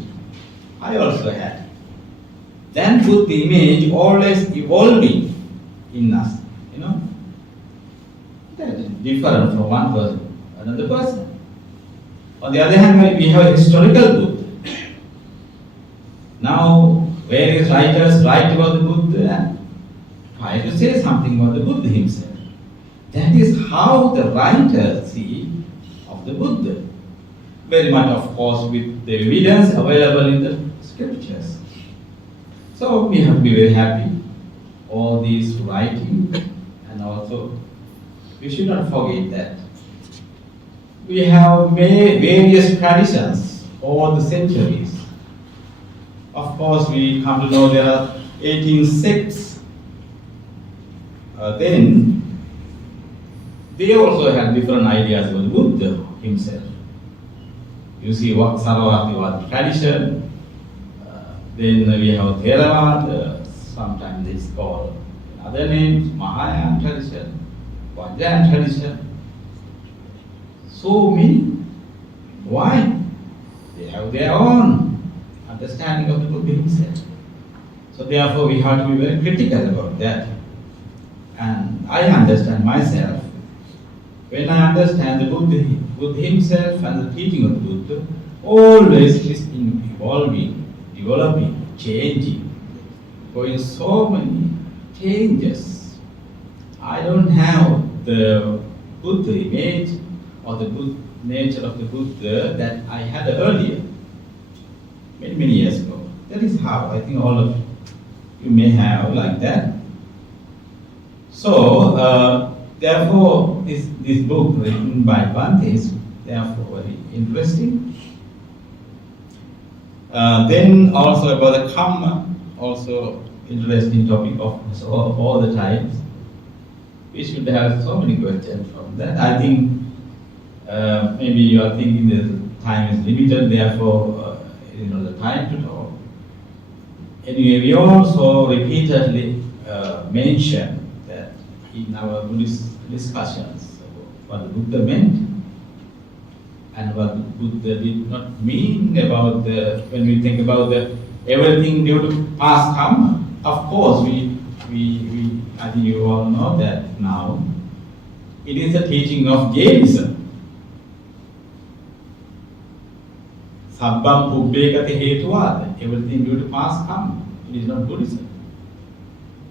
I also had. Then Buddha image always evolving in us, you know. That is different from one person to another person. On the other hand, we have a historical Buddha. Now, various writers write about the Buddha and try to say something about the Buddha himself. That is how the writers see of the Buddha. Very much, of course, with the evidence available in the scriptures. So we have to be very happy, all these writing, and also we should not forget that we have various traditions over the centuries. Of course, we come to know there are 18 sects. Then they also have different ideas about Buddha himself. You see what Sarvatiwadi tradition, then we have Theravada, sometimes it's called other names, Mahayana tradition, Vajrayana tradition. So many. Why? They have their own understanding of the Buddha himself. So therefore we have to be very critical about that. And I understand myself. When I understand the Buddha himself and the teaching of the Buddha, always is evolving, developing, changing, going so many changes. I don't have the Buddha image or the nature of the Buddha that I had earlier, many years ago. That is how I think all of you may have like that. So, therefore, this book written by Bhante is therefore very interesting. Then also about the karma, also interesting topic of all the times. We should have so many questions from that. I think maybe you are thinking the time is limited, therefore the time to talk. Anyway, we also repeatedly mention that in our Buddhist discussions what the Buddha meant and what the Buddha did not mean about when we think about everything due to past karma. Of course, I think you all know that now. It is a teaching of Jainism. Sabbam pubbekati hetuvad, everything due to past karma. It is not Buddhism.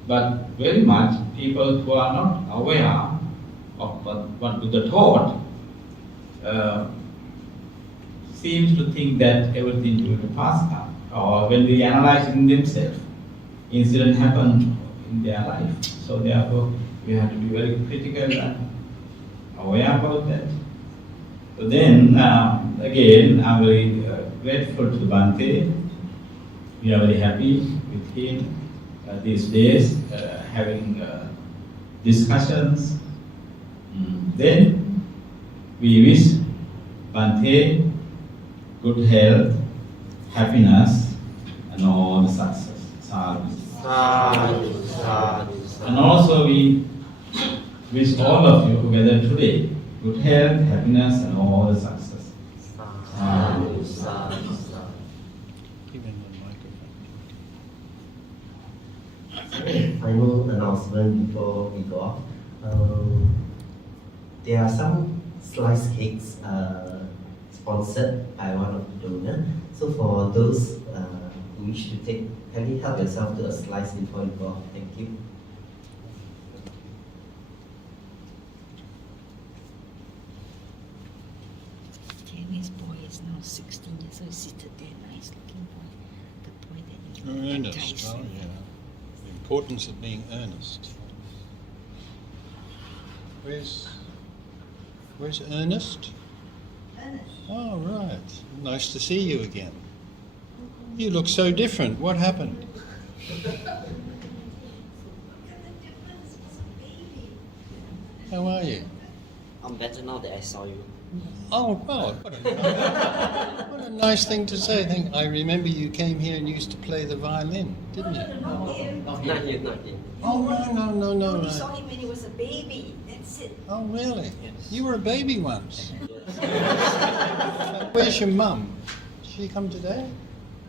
But very much people who are not aware of what Buddha taught seems to think that everything due to past karma. Or when they analyze in themselves, incident happened in their life. So therefore, we have to be very critical and aware about that. So then, again, I'm very grateful to Bhante. We are very happy with him these days, having discussions. Then, we wish Bhante good health, happiness, and all the success. Sadhu. Sadhu, sadhu, sadhu. And also we wish all of you together today good health, happiness, and all the success. Sadhu, sadhu, sadhu. Give him the microphone. Final announcement before we go off. There are some slice cakes sponsored by one of the donors. So for those who wish to take, kindly help yourself to a slice before you go off. Thank you. is now 16 years, so he's seated there, nice looking boy. The boy that you Earnest. baptized. Oh, yeah. The importance of being earnest. Where's Ernest? Oh, right. Nice to see you again. You look so different. What happened? How are you? I'm better now that I saw you. Oh, well, what a nice thing to say. I remember you came here and used to play the violin, didn't you? Not yet, not yet. Oh, no. We saw him when he was a baby. That's it. Oh, really? Yes. You were a baby once. Yes. Where's your mum? Did she come today?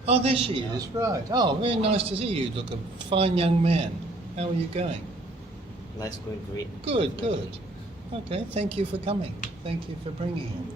Oh, there she is, right. Oh, very nice to see you. You look a fine young man. How are you going? Life's going great. Good. Okay, thank you for coming. Thank you for bringing him.